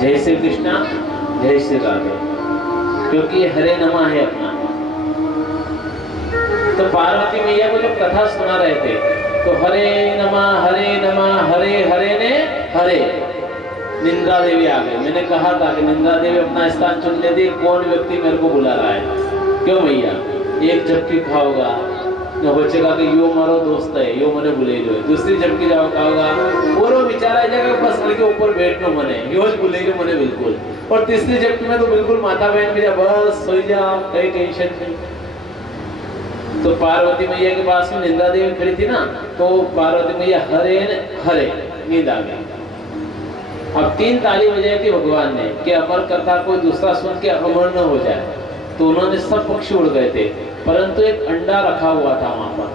जय श्री कृष्णा, जय श्री राधे, क्योंकि ये हरे नमा है अपना। तो पार्वती मैया को जब कथा सुना रहे थे तो हरे नमा हरे हरे ने हरे, निंद्रा देवी आ गई। मैंने कहा था कि निंद्रा देवी अपना स्थान चुन लेती, कौन व्यक्ति मेरे को बुला रहा है, क्यों मैया एक झपकी खाओगा न बचेगा कि यो मारो दोस्त है, यो मने बुले जो है, दूसरी झपकी जाओ खाओगा और वो बेचारा जाएगा बस के ऊपर बैठनो मने योज बुले जो मने बिल्कुल, और तीसरी झपकी में तो बिल्कुल माता बहन भी जा बस सोई जा, कोई टेंशन नहीं। तो पार्वती मैया के पास में निंदा देवी खड़ी थी ना, तो पार्वती मैया हरे हरे नींद आ गई। अब 3 ताली बजाई थी भगवान ने कि अमर कथा कोई दूसरा सुन के अमर न हो जाए, तो उन्होंने सब पक्षी उड़ गए थे, परंतु एक अंडा रखा हुआ था वहां पर,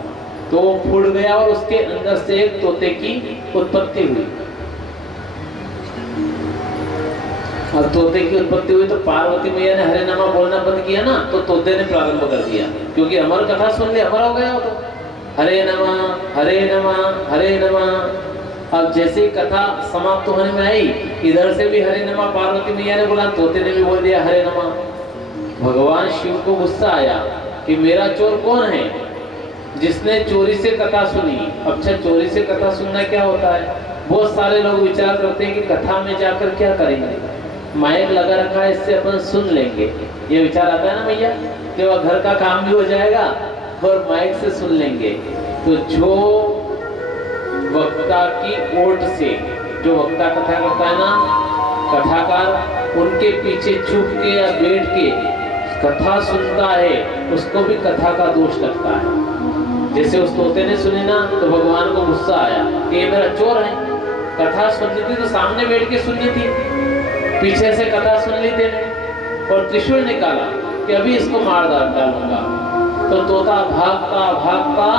तो वो फूट गया और उसके अंदर से एक तोते की उत्पत्ति हुई। अब तोते की उत्पत्ति हुई तो पार्वती मैया ने हरे नमा बोलना बंद किया ना, तो तोते ने प्रारंभ कर दिया, क्योंकि अमर कथा सुन ले अमर हो गया वो तो। हरे नमा हरे नमा हरे नमा। अब जैसे ही कथा समाप्त होने में आई, इधर से भी हरे नमा पार्वती मैया ने बोला, तोते ने भी बोल दिया हरे नमा। भगवान शिव को गुस्सा आया कि मेरा चोर कौन है जिसने चोरी से कथा सुनी। अच्छा, चोरी से कथा सुनना क्या होता है? बहुत सारे लोग विचार करते हैं कि कथा में जाकर क्या करेंगे, माइक लगा रखा है इससे अपन सुन लेंगे, ये विचार आता है ना भैया, कि वह घर का काम भी हो जाएगा और माइक से सुन लेंगे। तो जो वक्ता की ओट से, जो वक्ता कथा करता है ना, कथाकार, उनके पीछे छुप के या बैठ के कथा सुनता है, उसको भी कथा का दोष लगता है। जैसे उस तोते ने सुनी ना, तो भगवान को गुस्सा आया कि ये मेरा चोर है। कथा सुननी थी तो सामने बैठ के सुननी थी, पीछे से कथा सुन ली थी और त्रिशूल निकाला कि अभी इसको मार डालूंगा। तो तोता भागता भागता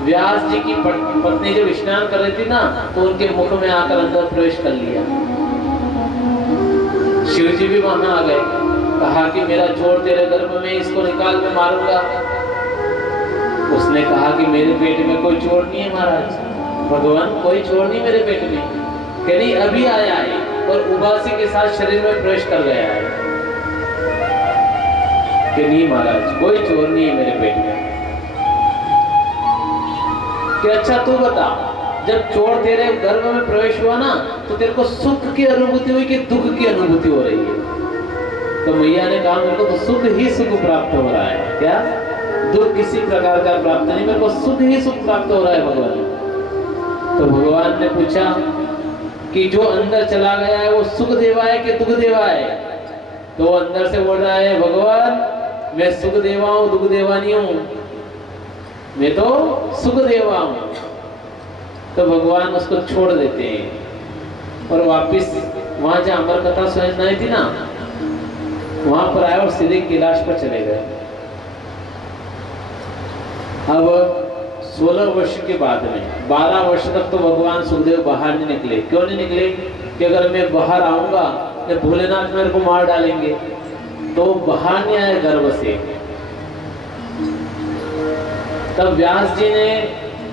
व्यास जी की पत्नी जब स्नान कर रही थी ना, तो उनके मुख में आकर अंदर प्रवेश कर लिया। शिव जी भी वहां आ गए, कहा कि मेरा चोर तेरे गर्भ में, इसको निकाल मैं मारूंगा। उसने कहा कि मेरे पेट में कोई चोर नहीं है महाराज, भगवान कोई चोर नहीं मेरे पेट में, कह नहीं अभी आया है और उबासी के साथ शरीर में प्रवेश कर गया है। कि नहीं महाराज कोई चोर नहीं है मेरे पेट में। कि अच्छा तू बता, जब चोर तेरे गर्भ में प्रवेश हुआ ना, तो तेरे को सुख की अनुभूति हुई कि दुख की अनुभूति हो रही है? तो मैया ने कहा मेरे को तो सुख ही सुख प्राप्त हो रहा है। क्या? दुख किसी प्रकार का प्राप्त नहीं, मेरे को सुख ही सुख प्राप्त हो रहा है भगवान। तो भगवान ने पूछा कि जो अंदर चला गया है वो सुख देवा है कि दुख देवा है? तो वो अंदर से बोल रहा है भगवान मैं सुख देवा हूं, दुख देवा नहीं हूं, मैं तो सुख देवा हूं। तो भगवान उसको छोड़ देते हैं और वापिस वहां जहां अमर कथा सुनाई थी ना, वहां पर आए और सीधे कैलाश पर चले गए। अब 16 वर्ष के बाद में 12 वर्ष तक तो भगवान सुखदेव बाहर नहीं निकले। क्यों नहीं निकले? कि अगर मैं बाहर आऊंगा तो भोलेनाथ मेरे को मार डालेंगे, तो बाहर नहीं आए गर्भ से। तब व्यास जी ने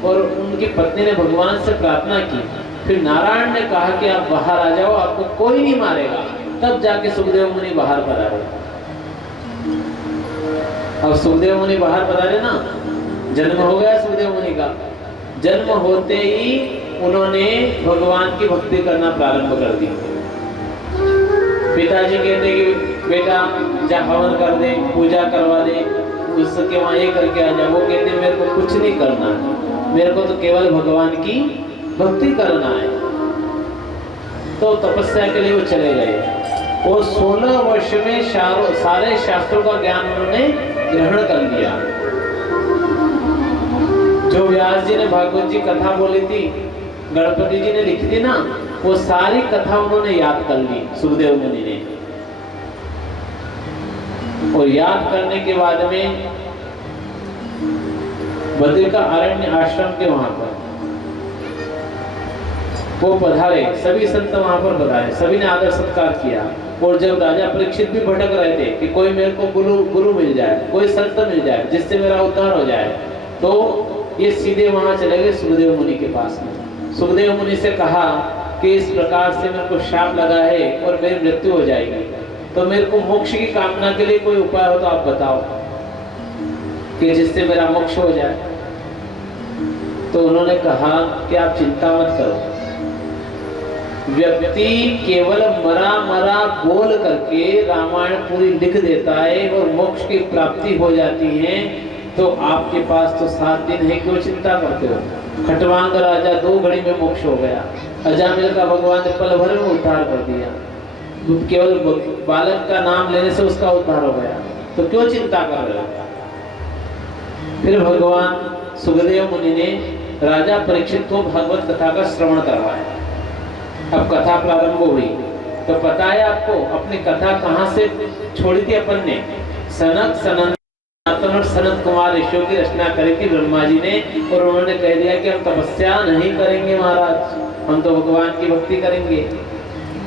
और उनकी पत्नी ने भगवान से प्रार्थना की, फिर नारायण ने कहा कि आप बाहर आ जाओ, आपको कोई नहीं मारेगा। तब जाके सुखदेव मुनि बाहर पधारे। अब सुखदेव मुनि बाहर पधारे ना, जन्म हो गया सुखदेव मुनि का। जन्म होते ही उन्होंने भगवान की भक्ति करना प्रारंभ कर दी। पिताजी कहते कि बेटा जा हवन कर दे, पूजा करवा दे, उसके वहां ये करके आ जा। वो कहते मेरे को कुछ नहीं करना है, मेरे को तो केवल भगवान की भक्ति करना है। तो तपस्या के लिए वो चले गए और 16 वर्ष में सारे शास्त्रों का ज्ञान उन्होंने ग्रहण कर लिया। जो व्यास जी ने भागवत जी कथा बोली थी, गणपति जी ने लिखी थी ना, वो सारी कथा उन्होंने याद कर ली सुखदेव मुनि ने। और याद करने के बाद में बद्री का अरण्य आश्रम के वहां पर वो पधारे, सभी संत वहां पर पधारे, सभी ने आदर सत्कार किया। और जब राजा परीक्षित भी भटक रहे थे कि कोई मेरे को गुरु मिल जाए, कोई संत मिल जाए जिससे मेरा उद्धार हो जाए, तो ये सीधे वहां चले गए सुखदेव मुनि के पास में। सुखदेव मुनि से कहा कि इस प्रकार से मेरे को शाप लगा है और मेरी मृत्यु हो जाएगी, तो मेरे को मोक्ष की कामना के लिए कोई उपाय हो तो आप बताओ कि जिससे मेरा मोक्ष हो जाए। तो उन्होंने कहा कि आप चिंता मत करो, व्यक्ति केवल मरा मरा बोल करके रामायण पूरी लिख देता है और मोक्ष की प्राप्ति हो जाती है, तो आपके पास तो 7 दिन है, क्यों चिंता करते हो। खटवांग राजा 2 घड़ी में मोक्ष हो गया, अजामिल का भगवान ने पल भर में उद्धार कर दिया, केवल बालक का नाम लेने से उसका उद्धार हो गया, तो क्यों चिंता कर रहे हो। फिर भगवान सुखदेव मुनि ने राजा परीक्षित को भगवत कथा का श्रवण करवाया। अब कथा प्रारंभ हुई तो पता है आपको अपनी कथा कहाँ से छोड़ी थी अपन ने। सनक सनंदन और सनत कुमार ऋषियों की रचना करी थी ब्रह्मा जी ने, और उन्होंने कह दिया कि हम तपस्या नहीं करेंगे महाराज, हम तो भगवान की भक्ति करेंगे,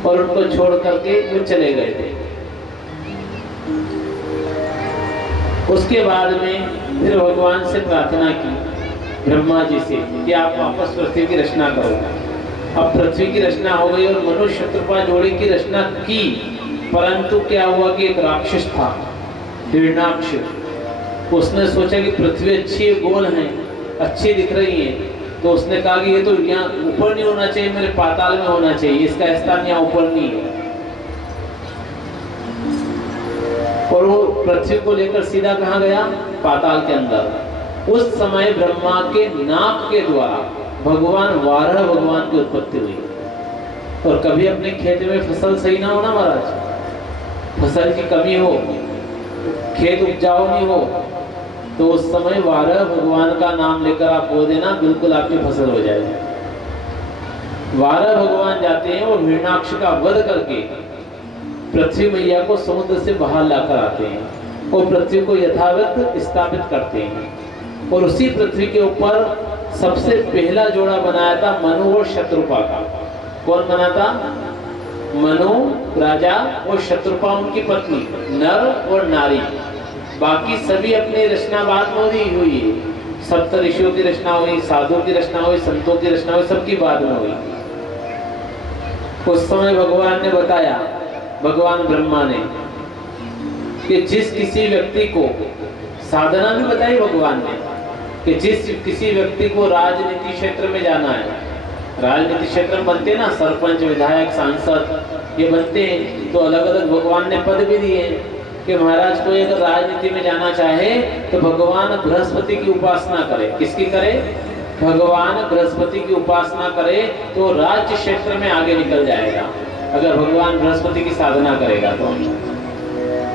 और उनको छोड़ करके वो चले गए थे। उसके बाद में फिर भगवान से प्रार्थना की ब्रह्मा जी से कि आप वापस पृथ्वी की रचना करो। अब पृथ्वी की रचना हो गई और मनुष्य शत्रुपा जोड़ी की रचना की, परंतु क्या हुआ कि एक राक्षस था हिरण्याक्ष, उसने सोचा कि पृथ्वी अच्छी है, गोल है, अच्छी दिख रही है, तो उसने कहा कि ये तो यहाँ ऊपर नहीं होना चाहिए, मेरे पाताल में होना चाहिए, इसका स्थान यहाँ ऊपर नहीं है। और वो पृथ्वी को लेकर सीधा कहाँ गया, पाताल के अंदर। उस समय ब्रह्मा के नाक के द्वारा भगवान वाराह भगवान की उत्पत्ति हुई। और कभी अपने खेत में फसल सही ना हो ना महाराज, फसल की कमी हो, खेत उपजाऊ नहीं हो, तो उस समय वाराह भगवान का नाम लेकर आप बो देना, बिल्कुल आपकी फसल हो जाएगी। वाराह भगवान जाते हैं और हिरण्याक्ष का वध करके पृथ्वी मैया को समुद्र से बाहर लाकर आते हैं और पृथ्वी को यथावत स्थापित करते हैं। और उसी पृथ्वी के ऊपर सबसे पहला जोड़ा बनाया था मनु और शत्रुपा का। कौन बना था, मनु राजा और शत्रुपा उनकी पत्नी, नर और नारी। बाकी सभी अपनी रचना बाद में हुई है, सप्त ऋषियों की रचना हुई, साधुओं की रचना हुई, संतों की रचना हुई, सबकी बाद में हुई। उस समय भगवान ने बताया, भगवान ब्रह्मा ने, कि जिस किसी व्यक्ति को साधना भी बताई भगवान ने, कि जिस किसी व्यक्ति को राजनीति क्षेत्र में जाना है, राजनीति क्षेत्र में बनते हैं ना, सरपंच, विधायक, सांसद, ये बनते हैं, तो अलग अलग भगवान ने पद भी दिए कि महाराज कोई अगर राजनीति में जाना चाहे तो भगवान बृहस्पति की उपासना करे। किसकी करे, भगवान बृहस्पति की उपासना करे तो राज्य क्षेत्र में आगे निकल जाएगा, अगर भगवान बृहस्पति की साधना करेगा तो।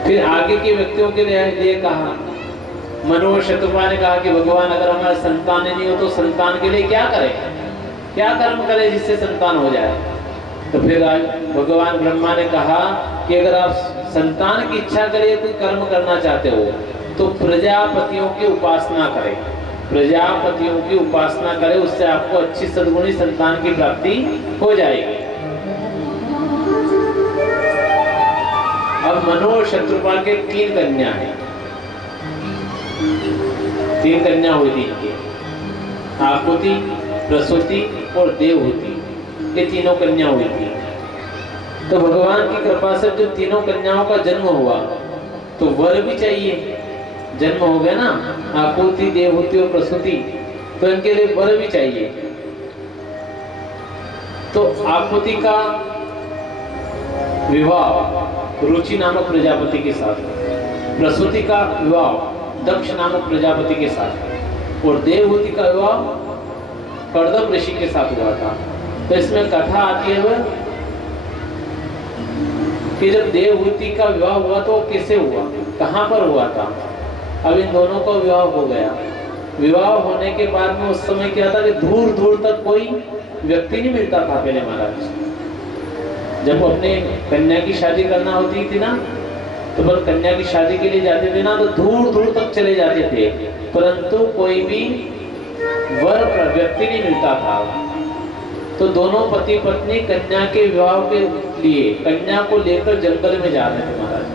फिर आगे के व्यक्तियों के लिए कहा, मनु और शत्रुपा ने कहा कि भगवान अगर हमारे संतान नहीं हो तो संतान के लिए क्या करें, क्या कर्म करें जिससे संतान हो जाए। तो फिर भगवान ब्रह्मा ने कहा कि अगर आप संतान की इच्छा के लिए कोई कर्म करना चाहते हो तो प्रजापतियों की उपासना करें, प्रजापतियों की उपासना करें, उससे आपको अच्छी सद्गुणी संतान की प्राप्ति हो जाएगी। अब मनु और शत्रुपा के 3 कन्या हैं, 3 कन्या हुई थी इनकी, आकुति, प्रसूति और देवहूति, ये तीनों कन्या हुई थी। तो भगवान की कृपा से जब तीनों कन्याओं का जन्म हुआ तो वर भी चाहिए, जन्म हो गया ना, आकुति, देवहूति और प्रसूति, तो इनके लिए वर भी चाहिए। तो आकुति का विवाह रुचि नामक प्रजापति के साथ, प्रसूति का विवाह दक्ष नामक प्रजापति के साथ, और देवहूति का विवाह कर्दम ऋषि के साथ हुआ था। तो इसमें कथा आती है कि जब देवहूति का विवाह हुआ तो कैसे हुआ, कहाँ पर हुआ था। अब इन दोनों का विवाह हो गया। विवाह होने के बाद में उस समय क्या था कि दूर दूर तक कोई व्यक्ति नहीं मिलता था पहले महाराज। जब अपने कन्या की शादी करना होती थी ना, तो बस कन्या की शादी के लिए जाते थे ना, तो दूर दूर तक चले जाते थे, परंतु कोई भी वर व्यक्ति नहीं मिलता था। तो दोनों पति पत्नी कन्या के विवाह के लिए कन्या को लेकर जंगल में जा रहे थे महाराज।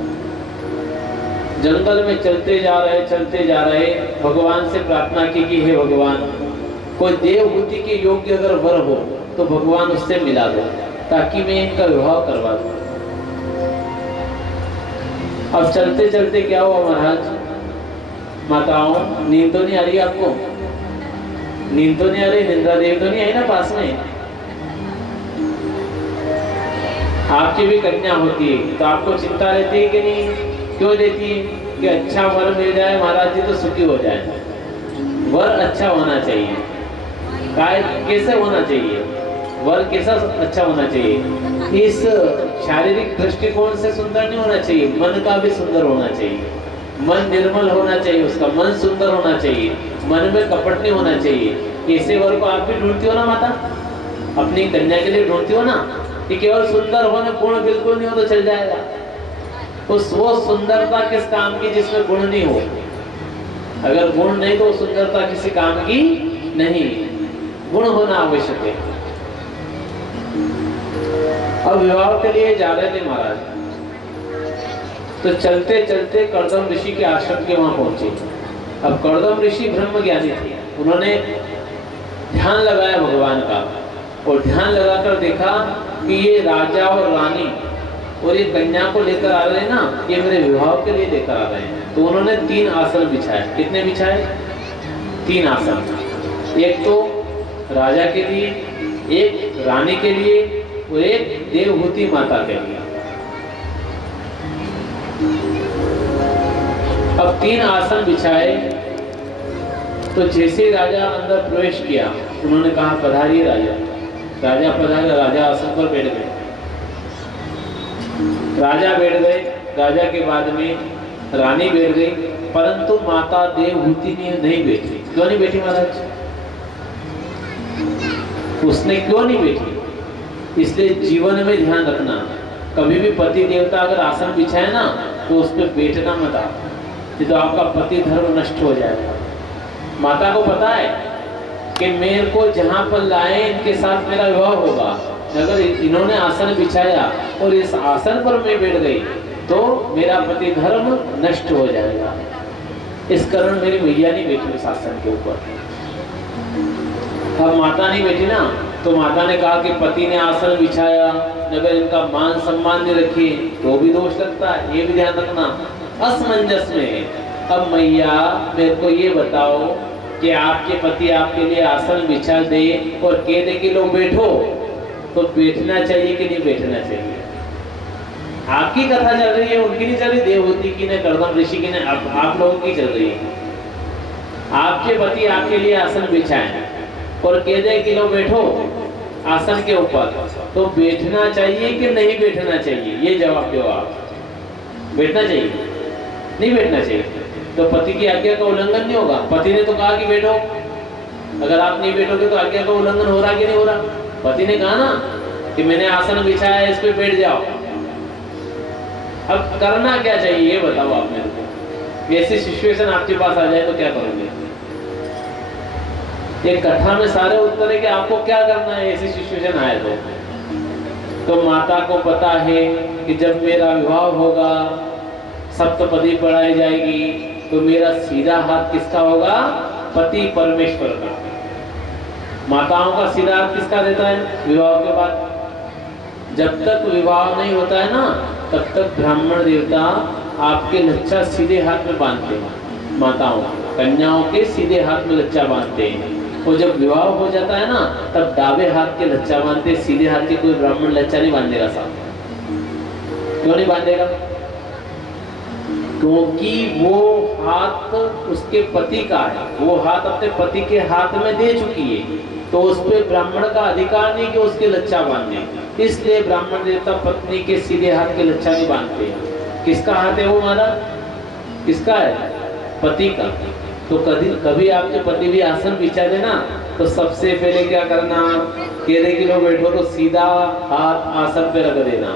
जंगल में चलते जा रहे, भगवान से प्रार्थना की कि हे भगवान, कोई देवहूति के योग्य अगर वर हो तो भगवान उससे मिला दो ताकि मैं इनका विवाह करवा दूं। अब चलते चलते क्या हुआ महाराज, माताओं नींद तो नहीं आ रही आपको? नींद तो नहीं आ रही? निंद्रा देवी तो नहीं आई ना पास में? आपकी भी कन्या होती है तो आपको चिंता रहती है कि नहीं? क्यों रहती है? कि अच्छा वर मिल जाए महाराज जी तो सुखी हो जाए। वर अच्छा होना चाहिए। कैसे होना चाहिए वर? कैसा अच्छा होना चाहिए? इस शारीरिक दृष्टिकोण से सुंदर नहीं होना चाहिए, मन का भी सुंदर होना चाहिए। मन निर्मल होना चाहिए, उसका मन सुंदर होना चाहिए, मन में कपट नहीं होना चाहिए। ऐसे वर को आप भी ढूंढती हो ना माता? अपनी कन्या के लिए ढूंढती हो ना? कि केवल सुंदर होने, गुण बिल्कुल नहीं हो तो चल जाएगा। उस वो सुंदरता किस काम की जिसमें गुण नहीं हो? अगर गुण नहीं तो सुंदरता किसी काम की नहीं, गुण होना आवश्यक है। अब विवाह के लिए जा रहे थे महाराज, तो चलते चलते कर्दम ऋषि के आश्रम के वहां पहुंचे। अब कर्दम ऋषि ब्रह्म ज्ञानी थे, उन्होंने ध्यान लगाया भगवान का और ध्यान लगाकर देखा कि ये राजा और रानी और ये कन्या को लेकर आ रहे हैं ना, ये मेरे विवाह के लिए लेकर आ रहे हैं। तो उन्होंने 3 आसन बिछाए। कितने बिछाए? 3 आसन। एक तो राजा के लिए, एक रानी के लिए और एक देवहूति माता के लिए। अब 3 आसन बिछाए तो जैसे राजा अंदर प्रवेश किया उन्होंने कहा पधारिए राजा। राजा पधारे, राजा आसन पर बैठ गए। राजा बैठ गए, राजा के बाद में रानी बैठ गई, परंतु माता देवहूति नहीं बैठी। क्यों नहीं बैठी महाराज? उसने क्यों नहीं बैठी? इसलिए जीवन में ध्यान रखना, कभी भी पति देवता अगर आसन बिछाए ना तो उस पर बैठना मत आप, तो आपका पति धर्म नष्ट हो जाएगा। माता को पता है कि मेरे को जहां पर लाए इनके साथ मेरा विवाह होगा, अगर इन्होंने आसन बिछाया और इस आसन पर मैं बैठ गई तो मेरा पति धर्म नष्ट हो जाएगा। इस कारण मेरी मैया नहीं बैठी उस आसन के ऊपर। अब माता नहीं बैठी ना, तो माता ने कहा कि पति ने आसन बिछाया, अगर इनका मान सम्मान नहीं रखी तो भी दोष लगता है, ये भी ध्यान रखना। असमंजस में अब मैया मेरे को ये बताओ कि आपके पति आपके लिए आसन बिछा दे और कह दे कि लो बैठो, तो बैठना चाहिए कि नहीं बैठना चाहिए? आपकी कथा चल रही है, उनकी नहीं चल रही, देवहूति की ने, कर्दम ऋषि की ने, आप लोगों की चल रही है। आपके पति आपके लिए आसन बिछाए और कह दे कि लो बैठो आसन के ऊपर, तो बैठना चाहिए कि नहीं बैठना चाहिए? ये जवाब दो आप। बैठना चाहिए? नहीं बैठना चाहिए। तो पति की आज्ञा का उल्लंघन नहीं होगा। पति ने तो कहा कि बैठो, अगर आप नहीं बैठोगे तो आज्ञा का उल्लंघन हो रहा कि नहीं हो रहा? पति ने कहा ना कि मैंने आसन बिछाया है, इस पे बैठ जाओ। अब करना क्या चाहिए ये बताओ आप मेरे को। ऐसी सिचुएशन आपके पास आ जाए तो क्या करोगे? ये कथा में सारे उत्तर है कि आपको क्या करना है ऐसी सिचुएशन आए तो माता को पता है कि जब मेरा विवाह होगा, सप्तपदी पढ़ाई जाएगी, तो मेरा सीधा हाथ किसका होगा? पति परमेश्वर का। माताओं का सीधा हाथ किसका रहता है विवाह के बाद? जब तक विवाह नहीं होता है ना, तब तक ब्राह्मण देवता आपके लच्छा सीधे हाथ में बांधते हैं। माताओं कन्याओं के सीधे हाथ में लच्छा बांधते हैं। और जब विवाह हो जाता है ना, तब दावे हाथ के लच्छा बांधते, सीधे हाथ के कोई ब्राह्मण लच्छा नहीं बांधेगा साहब। क्यों नहीं बांधेगा? क्योंकि वो हाथ उसके पति का है, वो हाथ अपने पति के हाथ में दे चुकी है, तो उस पे ब्राह्मण का अधिकार नहीं कि उसके लच्छा बांधे। इसलिए ब्राह्मण देवता पत्नी के सीधे हाथ के लच्छा नहीं बांधते। किसका हाथ है वो महाराज? किसका है? पति का। तो कभी आपके पति भी आसन बिछा देना, तो सबसे पहले क्या करना? कह दे कि लोग बैठो तो सीधा हाथ आसन पे रख देना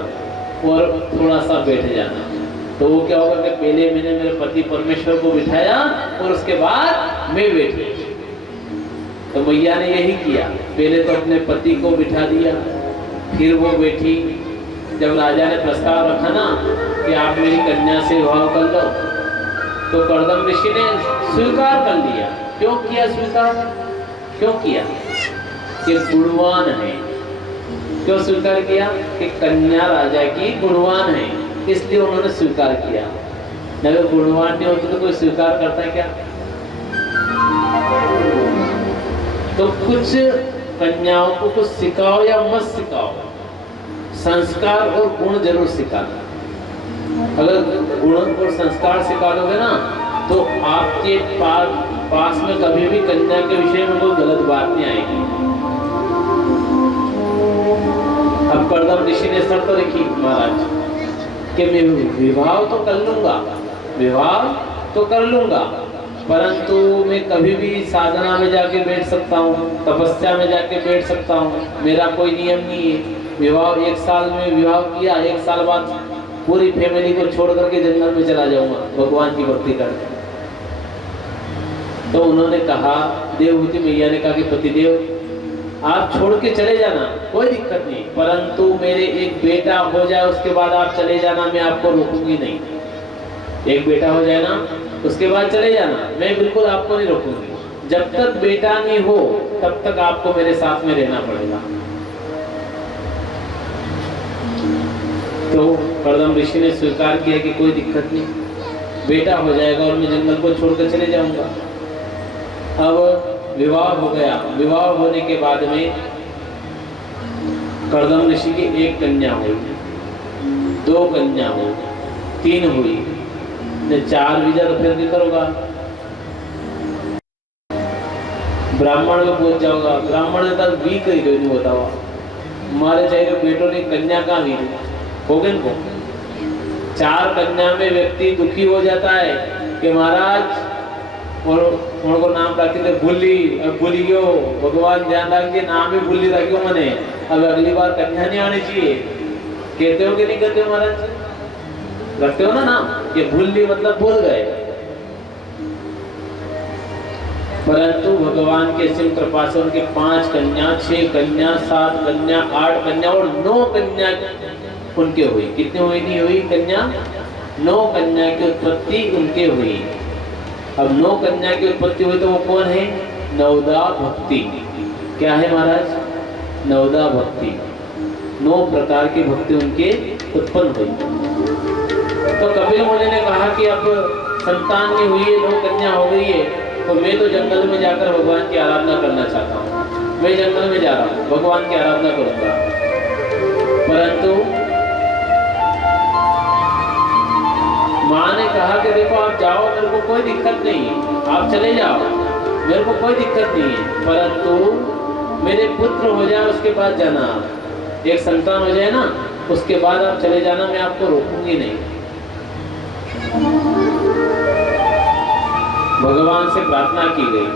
और थोड़ा सा बैठ जाना। तो वो क्या होगा कि पहले मैंने मेरे पति परमेश्वर को बिठाया और उसके बाद मैं बैठी। तो मैया ने यही किया, पहले तो अपने पति को बिठा दिया, फिर वो बैठी। जब राजा ने प्रस्ताव रखा ना कि आप मेरी कन्या से विवाह कर लो, तो कर्दम ऋषि ने स्वीकार कर लिया। क्यों किया स्वीकार? क्यों किया? कि गुणवान है, क्यों स्वीकार किया? कि कन्या राजा की गुणवान है, इसलिए उन्होंने स्वीकार किया। अगर गुणवान नहीं होती तो कोई स्वीकार करता है क्या? तो कुछ कन्याओं को कुछ सिखाओ या मत सिखाओ, संस्कार और गुण जरूर सिखाना। अगर गुण और संस्कार सिखा दोगे ना तो आपके पास में कभी भी कन्या के विषय में कोई गलत बात नहीं आएगी। अब कर्दम ऋषि ने शर्त रखी महाराज कि मैं विवाह तो कर लूंगा, विवाह तो कर लूंगा, परंतु मैं कभी भी साधना में जाके बैठ सकता हूँ, तपस्या में जाके बैठ सकता हूँ, मेरा कोई नियम नहीं है। विवाह 1 साल में विवाह किया, 1 साल बाद पूरी फैमिली को छोड़ करके जंगल में चला जाऊंगा भगवान की भक्ति करके। तो उन्होंने कहा, देवहूति मैया ने कहा कि पतिदेव आप छोड़ के चले जाना, कोई दिक्कत नहीं, परंतु मेरे एक बेटा हो जाए उसके बाद आप चले जाना, मैं आपको रोकूंगी नहीं। एक बेटा हो जाए ना उसके बाद चले जाना, मैं बिल्कुल आपको नहीं रोकूंगी। जब तक बेटा नहीं हो तब तक आपको मेरे साथ में रहना पड़ेगा। तो कर्दम ऋषि ने स्वीकार किया कि कोई दिक्कत नहीं, बेटा हो जाएगा और मैं जंगल को छोड़कर चले जाऊंगा। अब विवाह हो गया। विवाह होने के बाद में कर्दम ऋषि की 1 कन्या हुई, 2 कन्या हुई, 3 हुई, 4 बीजा तो फिर निकल होगा। ब्राह्मण को पूछ जाओगा, ब्राह्मण ने तक भी कहीं नहीं होता हुआ, हमारे चाहे बेटों ने कन्या का भी हो गए को। 4 कन्या में व्यक्ति दुखी हो जाता है कि महाराज और उनको नाम रखे थे बुल्ली, अब बुलियो भगवान ध्यान रखिए, नाम ही बुल्ली रखियो मैंने, अब अगली बार कन्या नहीं आनी चाहिए। कहते हो कि नहीं कहते हो महाराज? रखते हो ना नाम, ये बुल्ली मतलब भूल गए। परंतु भगवान के सिंह कृपा से उनके 5 कन्या, 6 कन्या, 7 कन्या, 8 कन्या और 9 कन्या उनके हुई। कितने हुई? नहीं हुई कन्या, 9 कन्या की उत्पत्ति उनके हुई। अब 9 कन्या की उत्पत्ति हुई तो वो कौन है? नवदा भक्ति। क्या है महाराज? नवदा भक्ति। 9 प्रकार की भक्ति उनके उत्पन्न हुई। तो कपिल मुनि ने कहा कि अब संतान नहीं हुई है, 9 कन्या हो गई है, तो मैं तो जंगल में जाकर भगवान की आराधना करना चाहता हूँ। मैं जंगल में जा रहा हूँ, भगवान की आराधना करूंगा। परंतु माँ ने कहा कि देखो आप जाओ, मेरे को कोई दिक्कत नहीं है, आप चले जाओ, मेरे को कोई दिक्कत नहीं है, परंतु मेरे पुत्र हो जाए उसके बाद जाना, आप 1 संतान हो जाए ना उसके बाद आप चले जाना, मैं आपको रोकूंगी नहीं। भगवान से प्रार्थना की गई।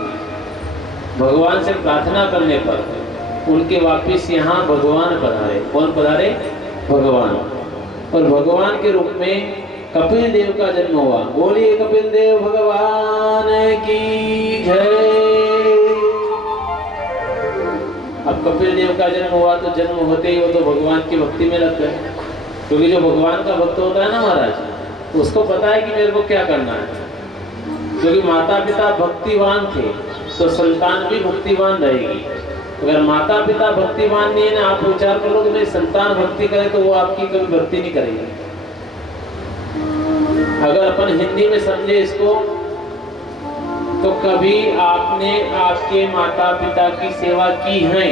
भगवान से प्रार्थना करने पर उनके वापिस यहाँ भगवान पधारे। कौन पधारे? भगवान। और भगवान के रूप में कपिल देव का जन्म हुआ। बोलिए कपिल देव भगवान की जय। अब कपिल देव का जन्म हुआ तो जन्म होते ही वो तो भगवान की भक्ति में लग गए, क्योंकि जो भगवान का भक्त होता है ना महाराज, उसको पता है कि मेरे को क्या करना है। क्योंकि माता पिता भक्तिवान थे तो संतान भी भक्तिवान रहेगी। अगर माता पिता भक्तिवान नहीं है ना, आप विचार कर लो कि मेरी संतान भक्ति करे तो वो आपकी कभी भक्ति नहीं करेगी। अगर अपन हिंदी में समझे इसको तो कभी आपने आपके माता पिता की सेवा की है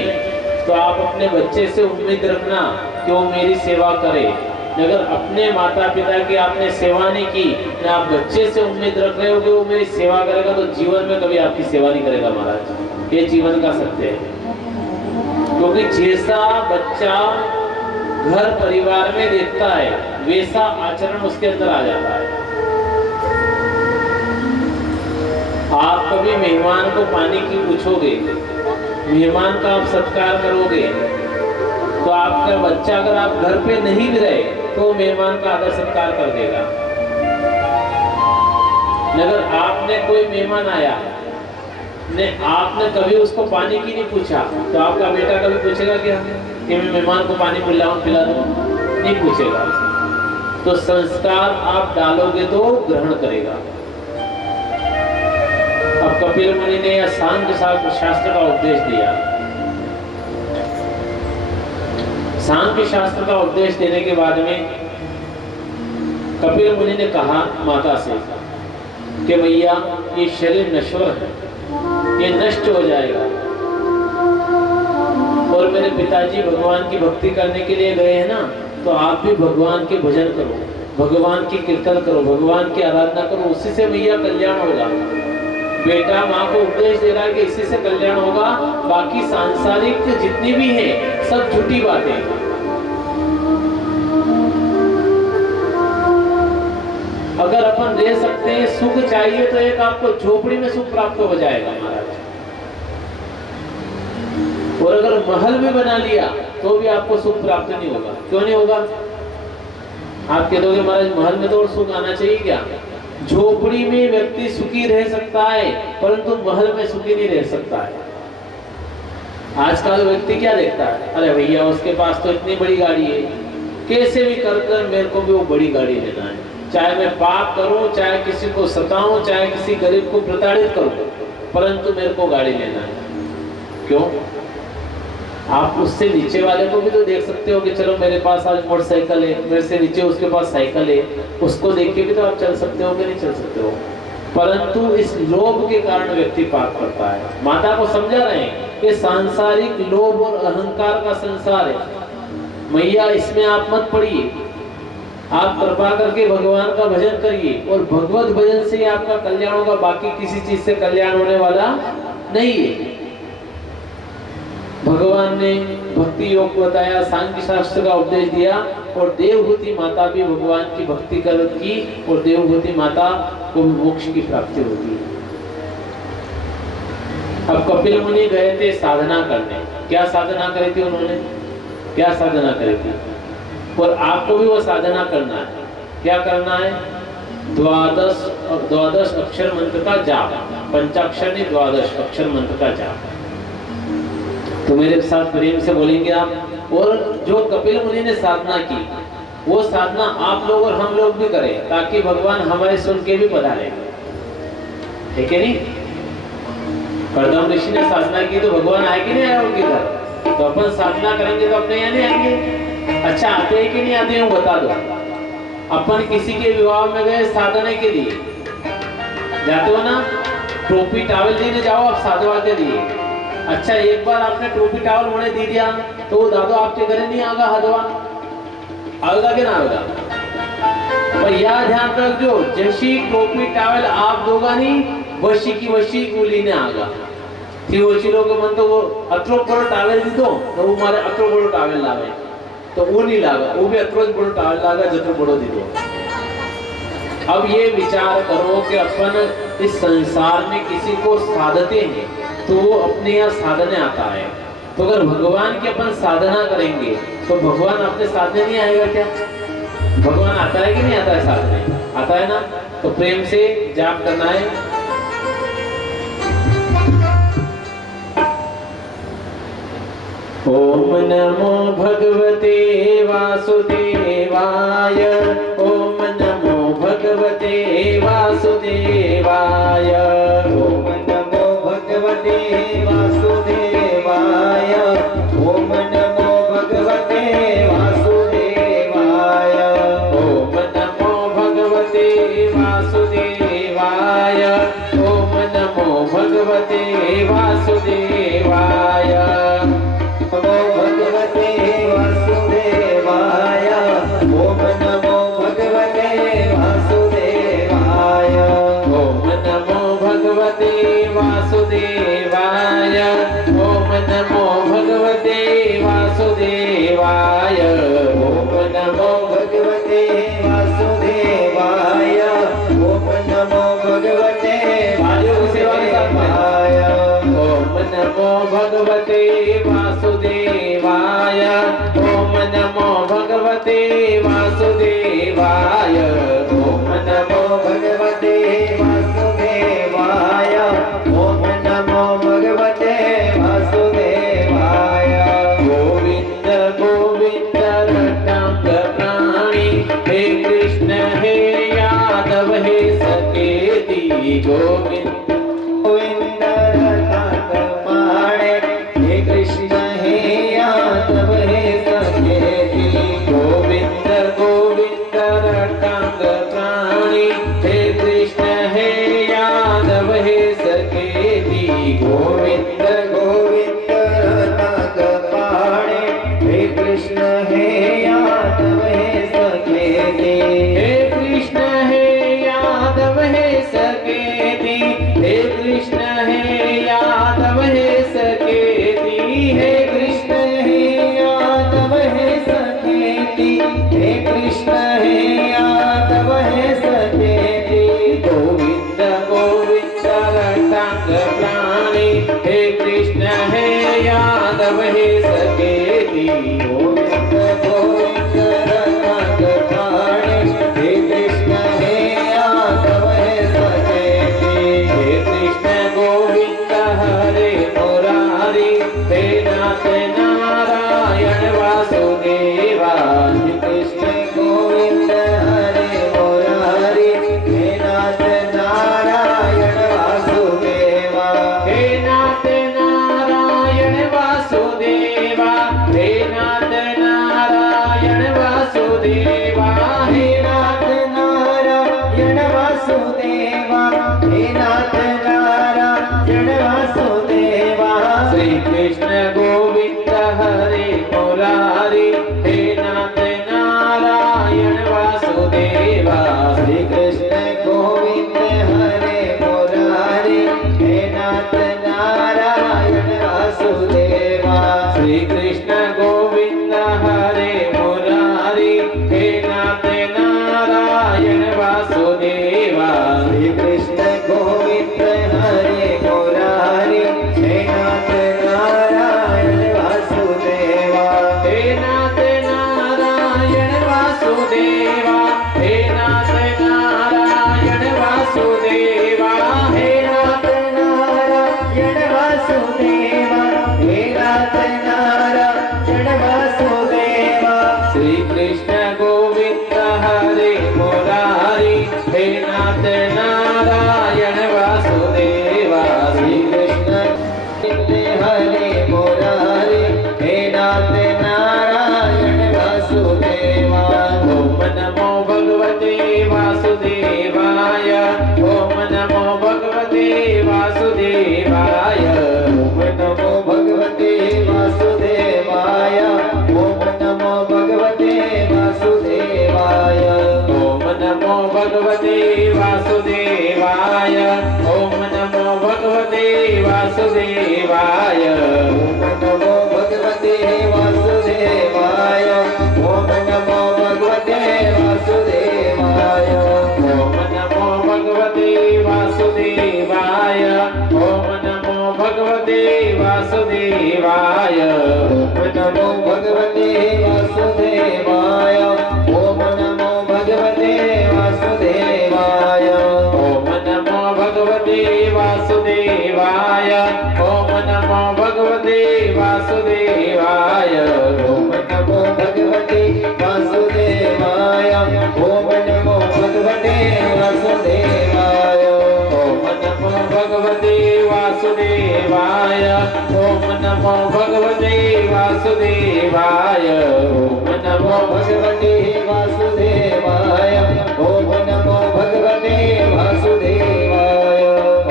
तो आप अपने बच्चे से उम्मीद रखना कि वो मेरी सेवा करे। अगर अपने माता पिता की आपने सेवा नहीं की ना आप बच्चे से उम्मीद रख रहे हो कि वो मेरी सेवा करेगा, तो जीवन में कभी आपकी सेवा नहीं करेगा महाराज। ये जीवन का सत्य है। क्योंकि जैसा बच्चा घर परिवार में देखता है वैसा आचरण उसके अंदर आ जाता है। आप कभी मेहमान को पानी की पूछोगे, मेहमान का आप सत्कार करोगे, तो आपका बच्चा अगर आप घर पे नहीं भी रहे तो मेहमान का आदर सत्कार कर देगा। अगर आपने कोई मेहमान आया ने आपने कभी उसको पानी की नहीं पूछा तो आपका बेटा कभी पूछेगा कि मैं मेहमान को पानी पिला दूं? नहीं पूछेगा। तो संस्कार आप डालोगे तो ग्रहण करेगा। अब कपिल मुनि ने यह सांख्य शास्त्र का उपदेश दिया। सांख्य शास्त्र का उपदेश देने के बाद में कपिल मुनि ने कहा माता से कि भैया ये शरीर नश्वर है, ये नष्ट हो जाएगा, और मेरे पिताजी भगवान की भक्ति करने के लिए गए हैं ना, तो आप भी भगवान के भजन करो, भगवान की कीर्तन करो, भगवान की आराधना करो, उसी से भैया कल्याण होगा। बेटा माँ को उपदेश दे रहा है कि इसी से कल्याण होगा, बाकी सांसारिक जितनी भी है सब झूठी बातें। अगर अपन रह सकते हैं, सुख चाहिए तो एक आपको झोपड़ी में सुख प्राप्त हो जाएगा महाराज, और अगर महल में बना लिया तो भी आपको सुख प्राप्त नहीं होगा। क्यों नहीं होगा? आप कह दोगे महाराज महल में तो और सुख आना चाहिए क्या? झोपड़ी में व्यक्ति सुखी रह सकता है, परंतु महल में सुखी नहीं रह सकता है। आजकल व्यक्ति क्या देखता है, अरे भैया उसके पास तो इतनी बड़ी गाड़ी है, कैसे भी कर मेरे को भी वो बड़ी गाड़ी लेना है, चाहे मैं पाप करूं, चाहे किसी को सताऊं, चाहे किसी गरीब को प्रताड़ित करूं, परंतु मेरे को गाड़ी लेना है। क्यों? आप उससे नीचे वाले को भी तो देख सकते हो कि चलो मेरे पास आज मोटरसाइकिल है, मेरे से नीचे उसके पास साइकिल है, उसको देख के भी तो आप चल सकते हो कि नहीं चल सकते हो, परंतु इस लोभ के कारण व्यक्ति पाप करता है। माता को समझा रहे हैं कि सांसारिक लोभ और अहंकार का संसार है, मैया इसमें आप मत पड़िए, आप कृपा करके भगवान का भजन करिए, और भगवत भजन से ही आपका कल्याण होगा, बाकी किसी चीज से कल्याण होने वाला नहीं है। भगवान ने भक्ति योग बताया, सांख्य शास्त्र का उपदेश दिया, और देवहूति माता भी भगवान की भक्ति कर की, और देवहूति माता को मोक्ष की प्राप्ति होती है। अब कपिल मुनि गए थे साधना करने। क्या साधना करी थी उन्होंने? क्या साधना करी थी? और आपको भी वो साधना करना है। क्या करना है? 12 अक्षर मंत्र का जाप, पंचाक्षर नहीं 12 अक्षर मंत्र का जाप। तो मेरे साथ प्रेम से बोलेंगे आप। और जो कपिल मुनि ने साधना की, वो साधना आप लोग और हम लोग भी करें, ताकि भगवान हमारे सुन के भी पधारे, ठीक है नहीं? कर्दम ऋषि ने साधना की तो भगवान आए कि नहीं आए उनके घर? तो अपन साधना करेंगे तो अपने यहाँ नहीं आएंगे। अच्छा आते हैं कि नहीं आते हैं बता दो। अपन किसी के विवाह में गए साधने के लिए, जाते हो ना, टोपी टावल देने जाओ, आप साधवाते दिए। अच्छा एक बार आपने टोपी टावल उन्हें दे दिया तो वो दादो आपके घर नहीं आगा, हदवा आएगा कि ना आएगा? पर यह ध्यान रखो, जैसी टोपी टावल आप दोगा नहीं, वशी की वशी कुली ने आगा। थी वशी लोग मन तो वो अतरो बड़ो टावल दी दो, तो वो मारे अतरो बड़ो टावल लावे, तो वो नहीं लागा, वो भी अतरो बड़ो टावल लागा जतरो बड़ो दी दो। अब ये विचार करो कि अपन इस संसार में किसी को साधते हैं तो वो अपने यहाँ साधने आता है। तो अगर भगवान की अपन साधना करेंगे तो भगवान अपने साधने नहीं आएगा क्या? भगवान आता है कि नहीं आता है? साधने आता है ना। तो प्रेम से जाप करना है। ओम नमो भगवते वासुदेवाय, ओम नमो भगवते वासुदेवाय, ओम नमो भगवते वासुदेवाय, ओम नमो भगवते वासुदेवाय, ओम नमो भगवते वासुदेवाय, ओम नमो भगवते वासुदेवाय, नमो भगवते वासुदेवाय, ओम नमो भगवते वासुदेवाय, ओम नमो भगवते वासुदेवाय, ओम नमो भगवते वासुदेवाय, ओम नमो भगवते वासुदेवाय, ओम नमो भगवते वासुदेवाय, ओम नमो भगवते वासुदेवाय, ओम नमो भगवते वासुदेवाय, ओम नमो भगवते वासुदेवाय, ओम नमो भगवते वासुदेवाय। गोविंद गोविंद रटांग प्राणी, हे कृष्ण हे यादव हे सकेती, गोविंद गोविंद रटांग प्राणी, हे कृष्ण हे यादव हे सकेती। रटांग प्राणी, हे कृष्ण हे यादव हे सकेती। गोविंद गोविंद रटांग प्राणी, हे कृष्ण हे यादव हे सकेती। हे कृष्ण हे यादव हे सकेती, हे कृष्ण हे यादव हे सकेती। हे कृष्ण हे यादव हे सकेती, हे कृष्ण हे यादव हे सकेती। गोविंद गोविंद रटांग प्राणी, हे कृष्ण हे यादव हे सकेती। गोविंद गोविंद रटांग प्राणी, हे कृष्ण हे यादव हे सकेती। हे कृष्ण गोविंद हरे मुरारी, हे नाथ नारायण वासुदेवा। श्री कृष्ण गोविंद हरे मुरारी, हे नाथ नारायण वासुदेवा। हे नाथ नारायण वासुदेवा, हे नाथ नारायण वासुदेवा। हे नाथ नारायण वासुदेवा, हे नाथ नारायण वासुदेवा। श्री कृष्ण गोविंद हरे मुरारी, हे नाथ नारायण वासुदेवा। श्री कृष्ण गोविंद हरे मुरारी, हे नाथ नारायण वासुदेवा। श्री कृष्ण गोविंद हरे मुरारी, हे नाथ नारायण वासुदेवा। श्री कृष्ण गोविंद हरे मुरारी, हे नाथ नारायण वासुदेवा। हे नाथ नारायण वासुदेवा, हे नाथ नारायण वासुदेवा। हे नाथ नारायण वासुदेवा, हे नाथ नारायण वासुदेवा। श्री कृष्ण गोविंद हरे मुरारी, हे नाथ नारायण वासुदेवा। श्री कृष्ण गोविंद हरे मुरारी, हे नाथ नारायण वासुदेवा। ओम नमो भगवते वासुदेवाय, ओम नमो भगवते वासुदेवाय। ओम नमो भगवते वासुदेवाय, ओम नमो भगवते वासुदेवाय। ओम नमो भगवते वासुदेवाय, ओम नमो भगवते वासुदेवाय। ओम नमो भगवते वासुदेवाय, ओम नमो भगवते वासुदेवाय। ओम नमो भगवते वासुदेवाय, ओम नमो भगवते वासुदेवाय। ओम नमो भगवते वासुदेवाय, ओम नमो भगवते वासुदेवाय। ओम नमो भगवते वासुदेवाय, ओम नमो भगवते वासुदेवाय। ओम नमो भगवते वासुदेवाय, ओम नमो भगवते वासुदेवाय। ओम नमो भगवते वासुदेवाय, ओम नमो भगवते वासुदेवाय। ओम नमो भगवते वासुदेवाय, ओम नमो भगवते वासुदेवाय।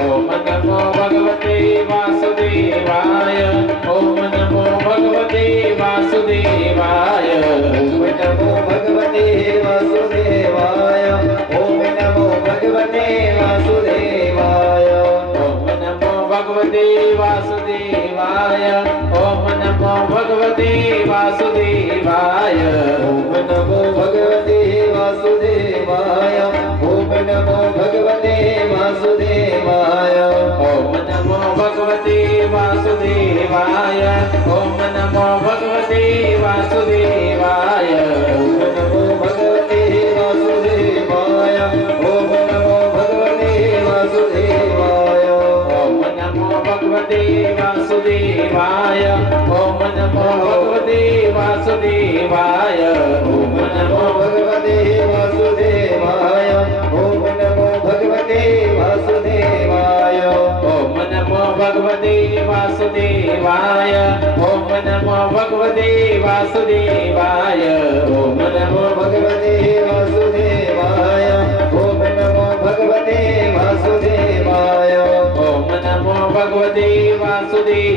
ओम नमो भगवते वासुदेवाय, ओम नमो भगवते वासुदेवाय। ओम नमो भगवते वासुदेवाय, ओम नमो भगवते वासुदेवाय। ओम नमो भगवते वासुदेवाय, ओम नमो भगवते वासुदेवाय। ओम नमो भगवते वासुदेवाय, ओम नमो भगवते वासुदेवाय। ओम नमो भगवते वासुदेवाय, ओम नमो भगवते वासुदेवाय। ओम नमो भगवते वासुदेवाय, ओम नमो भगवते वासुदेवाय। ओम नमो भगवते वासुदेवाय, ओम नमो भगवते वासुदेवाय। ओम नमो भगवते वासुदेवाय, ओम नमो भगवते वासुदेवाय। ओम नमो भगवते वासुदेवाय, ओम नमो भगवते वासुदेवाय। ओम नमो भगवते वासुदेवाय,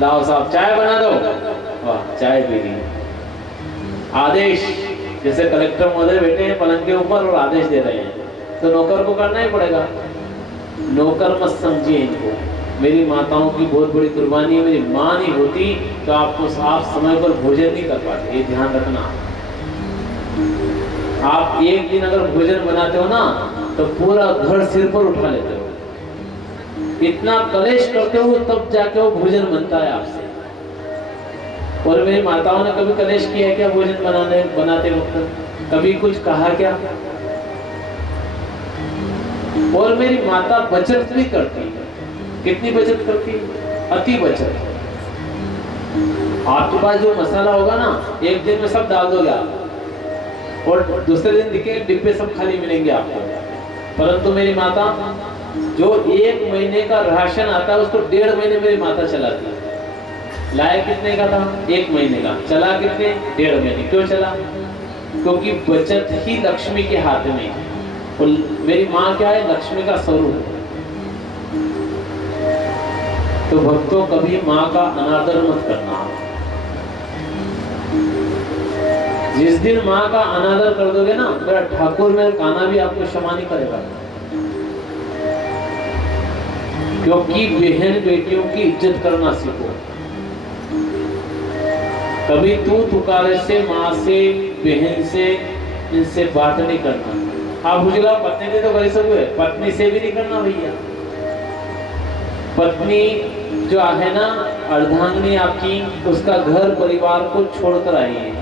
लाओ साहब चाय बना दो, वाह चाय पी ली। आदेश, जैसे कलेक्टर महोदय बैठे हैं पलंग के ऊपर और आदेश दे रहे हैं, तो नौकर को करना ही पड़ेगा। नौकर मत समझिए इनको, मेरी माताओं की बहुत बड़ी कुर्बानी है। मेरी माँ नहीं होती तो आपको आप समय पर भोजन नहीं कर पाते, ये ध्यान रखना। आप एक दिन अगर भोजन बनाते हो ना तो पूरा घर सिर पर उठा लेते हो, इतना कलेश करते हो तब जाके वो भोजन बनता है आपसे। और मेरी माताओं ने कभी कलेश किया है क्या भोजन बनाते वक्त? कभी कुछ कहा क्या? और मेरी माता बचत भी करती है। कितनी बचत करती है? अति बचत। आपके पास जो मसाला होगा ना, एक दिन में सब डाल दोगे आप, और दूसरे दिन दिखेंगे डिब्बे सब खाली मिलेंगे आपको। परंतु मेरी माता जो 1 महीने का राशन आता है उसको 1.5 महीने मेरी माता चलाती है। लाया कितने का था? 1 महीने का। चला कितने? 1.5 महीने। क्यों चला? क्योंकि बचत ही लक्ष्मी के हाथ में है। और मेरी माँ क्या है? लक्ष्मी का स्वरूप। तो भक्तों कभी माँ का अनादर मत करना। जिस दिन माँ का अनादर कर दोगे ना, मेरा ठाकुर मेरा कान्हा भी आपको क्षमा नहीं करेगा। क्योंकि बहन बेटियों की इज्जत करना सीखो। कभी तू तुकारे से, माँ से, बहन से, इनसे बात नहीं करना। आप मुझे कहा पत्नी से तो कर सकते, पत्नी से भी नहीं करना भैया। पत्नी जो है ना, अर्धांगिनी आपकी, उसका घर परिवार को छोड़कर आई है।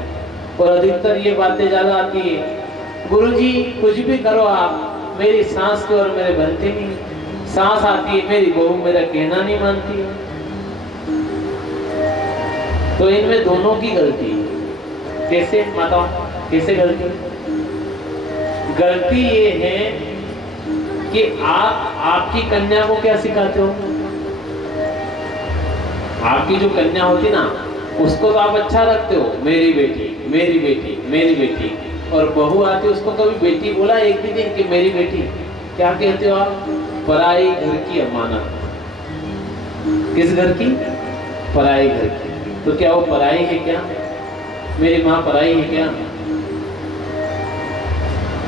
और अधिकतर ये बातें ज्यादा आती है, गुरुजी कुछ भी करो आप, मेरी सास की और मेरे बनते नहीं। सास आती है, मेरी बहू मेरा कहना नहीं मानती है। तो इनमें दोनों की गलती है। कैसे माता? कैसे गलती? गलती ये है कि आप आपकी कन्या को क्या सिखाते हो? आपकी जो कन्या होती ना, उसको तो आप अच्छा रखते हो, मेरी बेटी मेरी बेटी मेरी बेटी। और बहू आती है, उसको कभी बेटी बोला एक भी दिन कि मेरी बेटी? क्या कहते हो आप? पराई घर की अमानत। किस घर की? पराई घर की। तो क्या वो पराई है क्या? मेरी माँ पराई है क्या?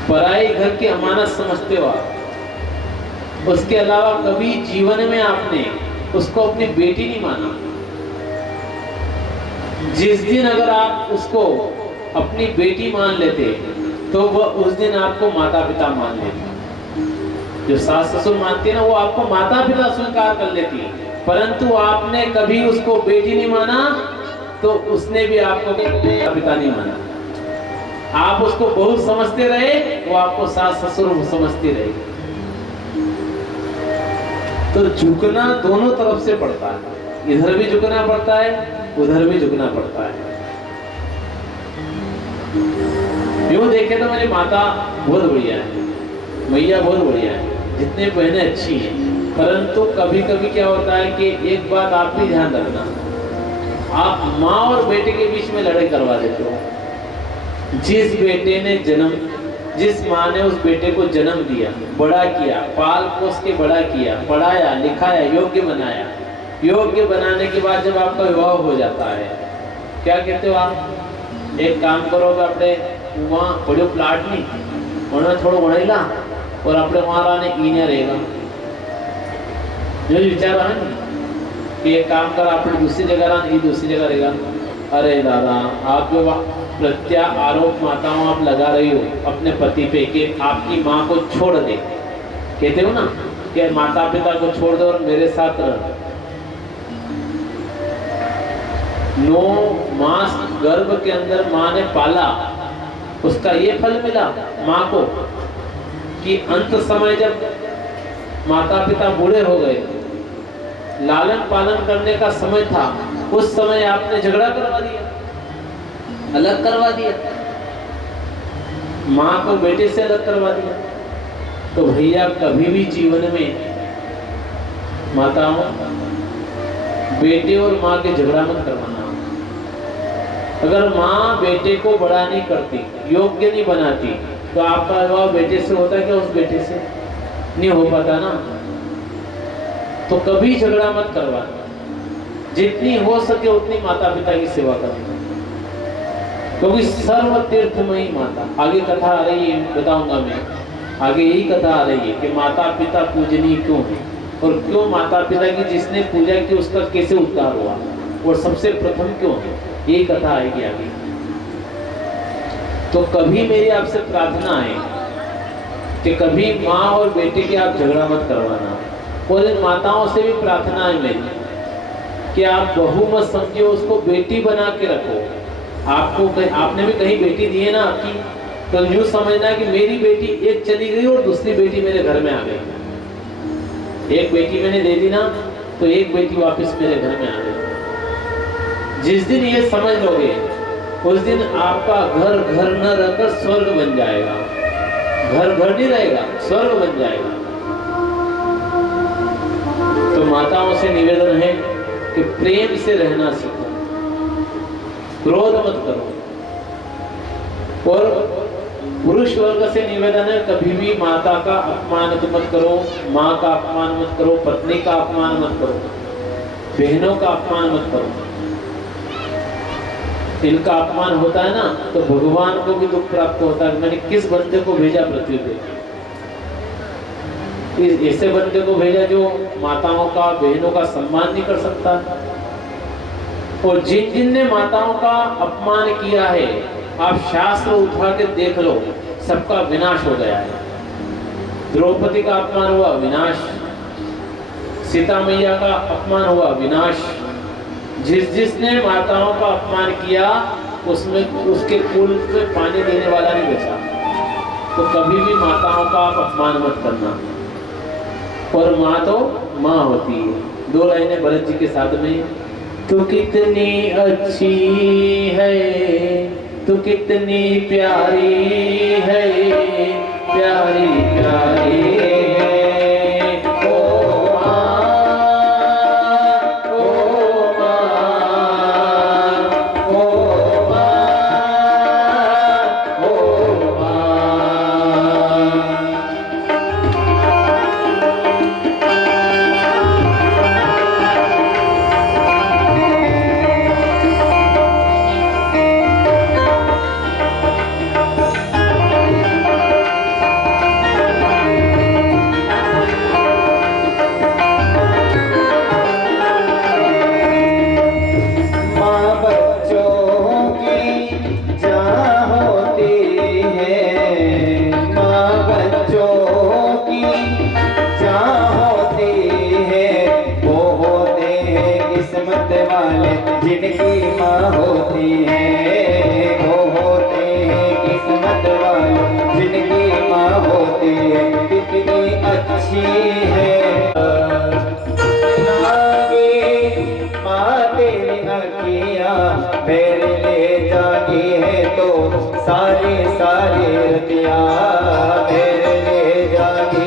पराई घर की अमानत समझते हो आप। उसके अलावा कभी जीवन में आपने उसको अपनी बेटी नहीं माना। जिस दिन अगर आप उसको अपनी बेटी मान लेते तो वह उस दिन आपको माता पिता मान लेते। जो सास ससुर मानती है ना, वो आपको माता पिता स्वीकार कर लेती है। परंतु आपने कभी उसको बेटी नहीं माना तो उसने भी आपको माता पिता नहीं माना। आप उसको बहुत समझते रहे, वो आपको सास ससुर समझती रहे। तो झुकना दोनों तरफ से पड़ता है, इधर भी झुकना पड़ता है, उधर भी झुकना पड़ता है। यूं देखे तो मेरी माता बहुत बढ़िया है, मैया बहुत बढ़िया है, जितने बहनें अच्छी हैं। परंतु कभी कभी क्या होता है कि एक बात आप भी ध्यान रखना, आप माँ और बेटे के बीच में लड़ाई करवा देते हो। जिस माँ ने उस बेटे को जन्म दिया, बड़ा किया, पाल पोस के बड़ा किया, पढ़ाया लिखाया, योग्य बनाया, योग्य बनाने के बाद जब आपका विवाह हो जाता है, क्या कहते हो आप? एक काम करोगे, अपने वहाँ बड़ो प्लाट नहीं उन्होंने थोड़ा बढ़ेगा और अपने वहाँ रहने ईने रहेगा। जो विचार है कि एक काम कर, अपने दूसरी जगह रहना, दूसरी जगह रहेगा। अरे दादा, आप जो प्रत्या आरोप माताओं आप लगा रही हो अपने पति पे कि आपकी माँ को छोड़ दे, कहते हो ना कि माता पिता को छोड़ दो और मेरे साथ रह। 9 मास गर्भ के अंदर माँ ने पाला, उसका ये फल मिला माँ को कि अंत समय जब माता पिता बूढ़े हो गए, लालन पालन करने का समय था, उस समय आपने झगड़ा करवा दिया, अलग करवा दिया, माँ को बेटे से अलग करवा दिया। तो भैया कभी भी जीवन में माताओं, बेटे और माँ के झगड़ा मत करवाना। अगर माँ बेटे को बड़ा नहीं करती, योग्य नहीं बनाती, तो आपका विवाह बेटे से होता है क्या? उस बेटे से नहीं हो पाता ना। तो कभी झगड़ा मत करवाना। जितनी हो सके उतनी माता पिता की सेवा करना, क्योंकि सर्व तीर्थमयी माता। आगे कथा आ रही है, बताऊंगा मैं, आगे यही कथा आ रही है कि माता पिता पूजनीय क्यों है और क्यों माता पिता की जिसने पूजा की उसका कैसे उद्धार हुआ और सबसे प्रथम क्यों है, यही कथा आएगी आगे। तो कभी मेरी आपसे प्रार्थना है कि कभी माँ और बेटे के आप झगड़ा मत करवाना, और इन माताओं से भी प्रार्थना है मेरी कि आप बहू मत समझिए, उसको बेटी बना के रखो। आपने भी कहीं बेटी दी है ना आपकी, तो यूं समझना कि मेरी बेटी एक चली गई और दूसरी बेटी मेरे घर में आ गई। एक बेटी मैंने दे दी ना, तो एक बेटी वापस मेरे घर में आ गई। जिस दिन ये समझ लोगे उस दिन आपका घर घर न रहकर स्वर्ग बन जाएगा। घर घर नहीं रहेगा, स्वर्ग बन जाएगा। तो माताओं से निवेदन है कि प्रेम से रहना सीखो, क्रोध मत करो। और पुरुष वर्ग से निवेदन है कभी भी माता का अपमान मत करो, माँ का अपमान मत करो, पत्नी का अपमान मत करो, बहनों का अपमान मत करो। इनका अपमान होता है ना तो भगवान को भी दुख प्राप्त होता है। मैंने किस बंदे को भेजा पृथ्वी पे, ऐसे बंदे को भेजा जो माताओं का बहनों का सम्मान नहीं कर सकता। और जिन जिन ने माताओं का अपमान किया है, आप शास्त्र उठा के देख लो, सबका विनाश हो गया है। द्रौपदी का अपमान हुआ, विनाश। सीता मैया का अपमान हुआ, विनाश। जिसने माताओं का अपमान किया उसमें उसके कुल में पानी देने वाला नहीं बचा। तो कभी भी माताओं का आप अपमान मत करना। और माँ तो माँ होती है। दो लाइनें भरत जी के साथ में, तू कितनी अच्छी है, तू कितनी प्यारी है, प्यारी प्यारी है। ओ माँ, ओ माँ, ओ माँ, ओ माँ। जिनकी माँ होती है वो होते हैं किस्मत वाले, जिनकी माँ होती है कितनी अच्छी है। नागे माँ तेरी अखियाँ मेरे ले जागी है तो सारी सारी रतियाँ मेरे ले जागी।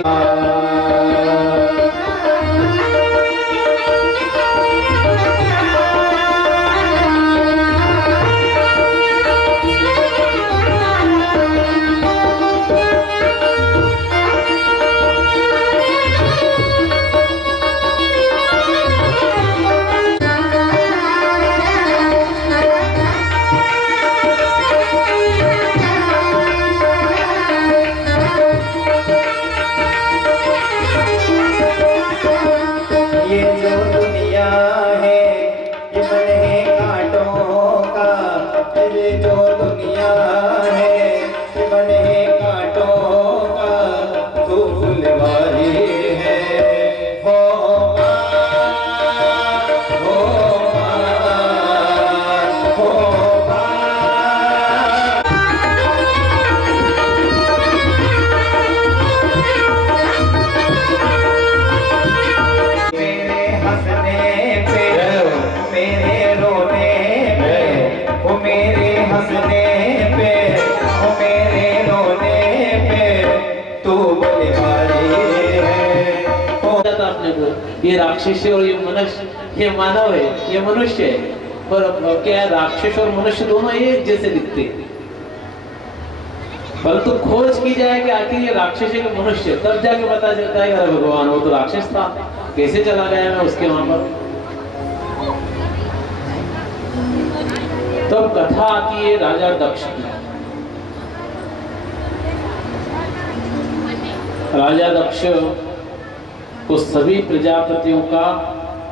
ये राक्षस और ये मनुष्य, ये मानव है, ये मनुष्य है, पर क्या है, राक्षस और मनुष्य दोनों एक जैसे दिखते हैं। परंतु खोज की जाए कि आखिर ये राक्षस है कि मनुष्य, तब जाके पता चलता है कि अरे भगवान वो तो राक्षस था, कैसे चला गया मैं उसके वहां पर। तब कथा आती है राजा दक्ष की। राजा दक्ष को सभी प्रजापतियों का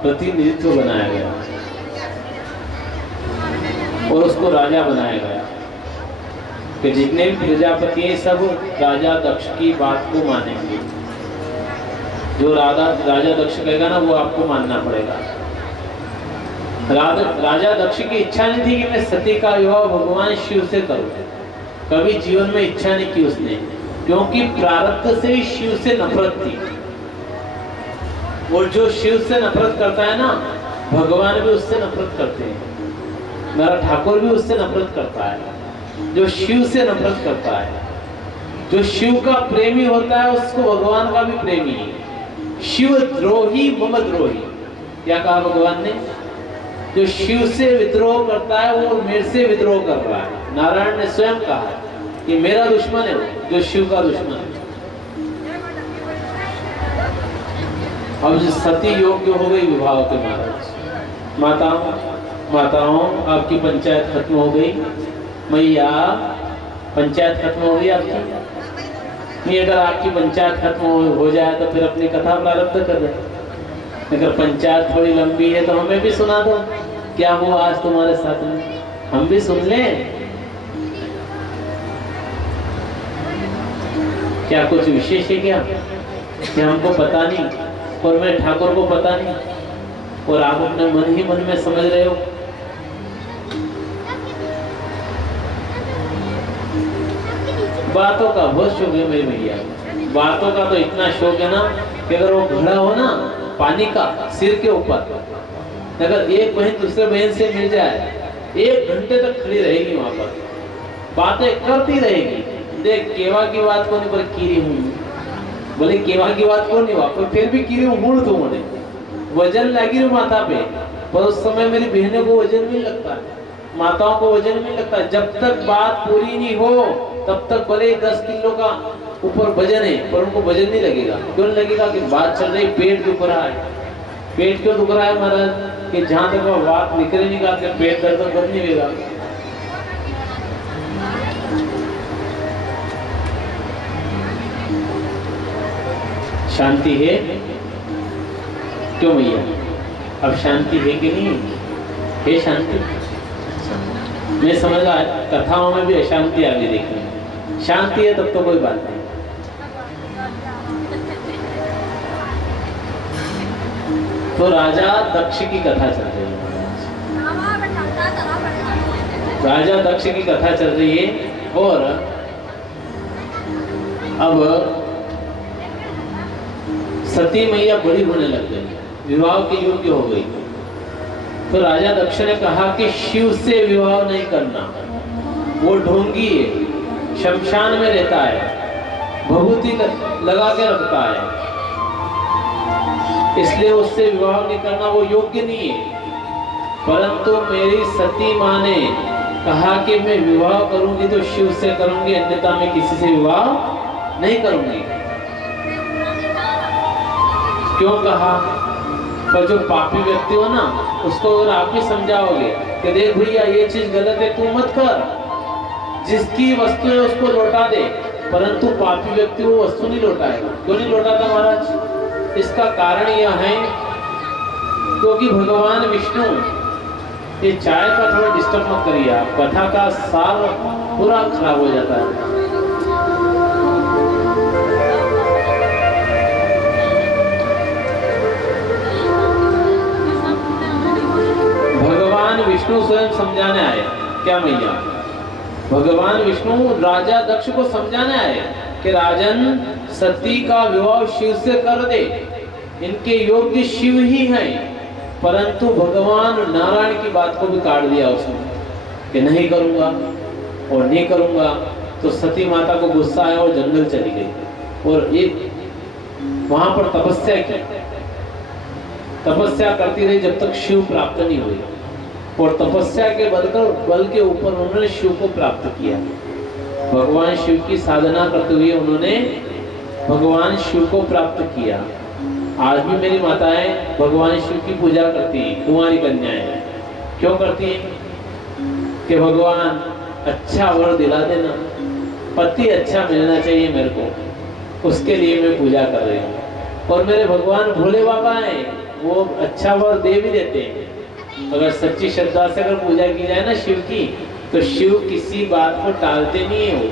प्रतिनिधित्व बनाया गया और उसको राजा बनाया गया कि जितने भी प्रजापति हैं सब राजा दक्ष की बात को मानेंगे। जो राजा दक्ष कहेगा ना वो आपको मानना पड़ेगा। राजा दक्ष की इच्छा नहीं थी कि मैं सती का विवाह भगवान शिव से करूं। कभी जीवन में इच्छा नहीं की उसने, क्योंकि प्रारब्ध से ही शिव से नफरत थी। और जो शिव से नफरत करता है ना, भगवान भी उससे नफरत करते हैं। मेरा ठाकुर भी उससे नफरत करता है। जो शिव से नफरत करता है, जो शिव का प्रेमी होता है, उसको भगवान का भी प्रेमी है। शिव द्रोही मम द्रोही, क्या कहा भगवान ने? जो शिव से विद्रोह करता है वो मेरे से विद्रोह कर रहा है। नारायण ने स्वयं कहा है कि मेरा दुश्मन है वो, जो शिव का दुश्मन है। अब जो सती योग्य हो गई विवाह के महाराज, माताओं आपकी पंचायत खत्म हो गई। मैया पंचायत खत्म हो गई आपकी। नहीं, अगर आपकी पंचायत खत्म हो जाए तो फिर अपनी कथा प्रारंभ कर दे। अगर पंचायत थोड़ी लंबी है तो हमें भी सुना दो, क्या हुआ आज तुम्हारे साथ में, हम भी सुन लें। क्या कुछ विशेष है क्या कि हमको पता नहीं और मैं ठाकुर को पता नहीं और आप अपने मन ही मन में समझ रहे हो? बातों का बहुत शौक है मेरी भैया। बातों का तो इतना शौक है ना कि अगर वो घड़ा हो ना पानी का सिर के ऊपर, अगर एक बहन दूसरे बहन से मिल जाए 1 घंटे तक खड़ी रहेगी वहां पर, बातें करती रहेगी। देख केवा की बात को नहीं पर कीरी हूँ, बोले केवा की बात को नहीं हुआ पर फिर भी कीरी हूँ तो मुझे वजन लगी माथा पे। पर उस समय मेरी बहनों को वजन नहीं लगता, माताओं को वजन नहीं लगता। जब तक बात पूरी नहीं हो तब तक भले 10 किलो का ऊपर वजन है पर उनको वजन नहीं लगेगा। क्यों नहीं लगेगा? कि बात चल रही, पेट दुख रहा है। पेट क्यों दुख रहा है महाराज? कि जहां तक वो बात निकल नहीं गा के पेट दर्द बंद नहीं होगा। शांति है क्यों भैया? अब शांति है कि नहीं है? शांति मैं समझ रहा कथाओं में भी अशांति आ गई। देखिए शांति है तब तो कोई बात नहीं। तो राजा दक्ष की कथा चल रही है। राजा दक्ष की कथा चल रही है और अब सती मैया बड़ी होने लग गई, विवाह के योग्य हो गई। तो राजा दक्ष ने कहा कि शिव से विवाह नहीं करना, वो ढोंगी है, शमशान में रहता है, भभूति लगा के रखता है, इसलिए उससे विवाह नहीं करना, वो योग्य नहीं है। परंतु मेरी सती माँ ने कहा कि मैं विवाह करूंगी तो शिव से करूंगी, अन्यथा मैं किसी से विवाह नहीं करूंगी। क्यों कहा? पर जो पापी व्यक्ति हो ना उसको अगर आप ही समझाओगे कि देख भैया ये चीज गलत है, तू मत कर, जिसकी वस्तु है उसको लौटा दे, परंतु पापी व्यक्ति वो वस्तु नहीं लौटाएगा। क्यों नहीं लौटाता महाराज? इसका कारण यह है क्योंकि भगवान विष्णु, ये चाय का थोड़ा डिस्टर्ब मत करिए आप, कथा का सार पूरा खराब हो जाता है। भगवान विष्णु स्वयं समझाने आए। क्या मैया? भगवान विष्णु राजा दक्ष को समझाने आए कि राजन सती का विवाह शिव से कर दे, इनके योग्य शिव ही हैं। परंतु भगवान नारायण की बात को भी काट दिया उसने कि नहीं करूंगा और नहीं करूंगा। तो सती माता को गुस्सा आया और जंगल चली गई और एक वहां पर तपस्या की, तपस्या करती रही जब तक शिव प्राप्त नहीं हुई। और तपस्या के बल के ऊपर उन्होंने शिव को प्राप्त किया। भगवान शिव की साधना करते हुए उन्होंने भगवान शिव को प्राप्त किया। आज भी मेरी माताएं भगवान शिव की पूजा करती हैं, कुंवारी कन्याएं। क्यों करती हैं? कि भगवान अच्छा वर दिला देना, पति अच्छा मिलना चाहिए मेरे को, उसके लिए मैं पूजा कर रही हूँ। और मेरे भगवान भोले बाबा हैं, वो अच्छा वर दे भी देते हैं। अगर सच्ची श्रद्धा से अगर पूजा की जाए ना शिव की, तो शिव किसी बात को टालते नहीं है। वो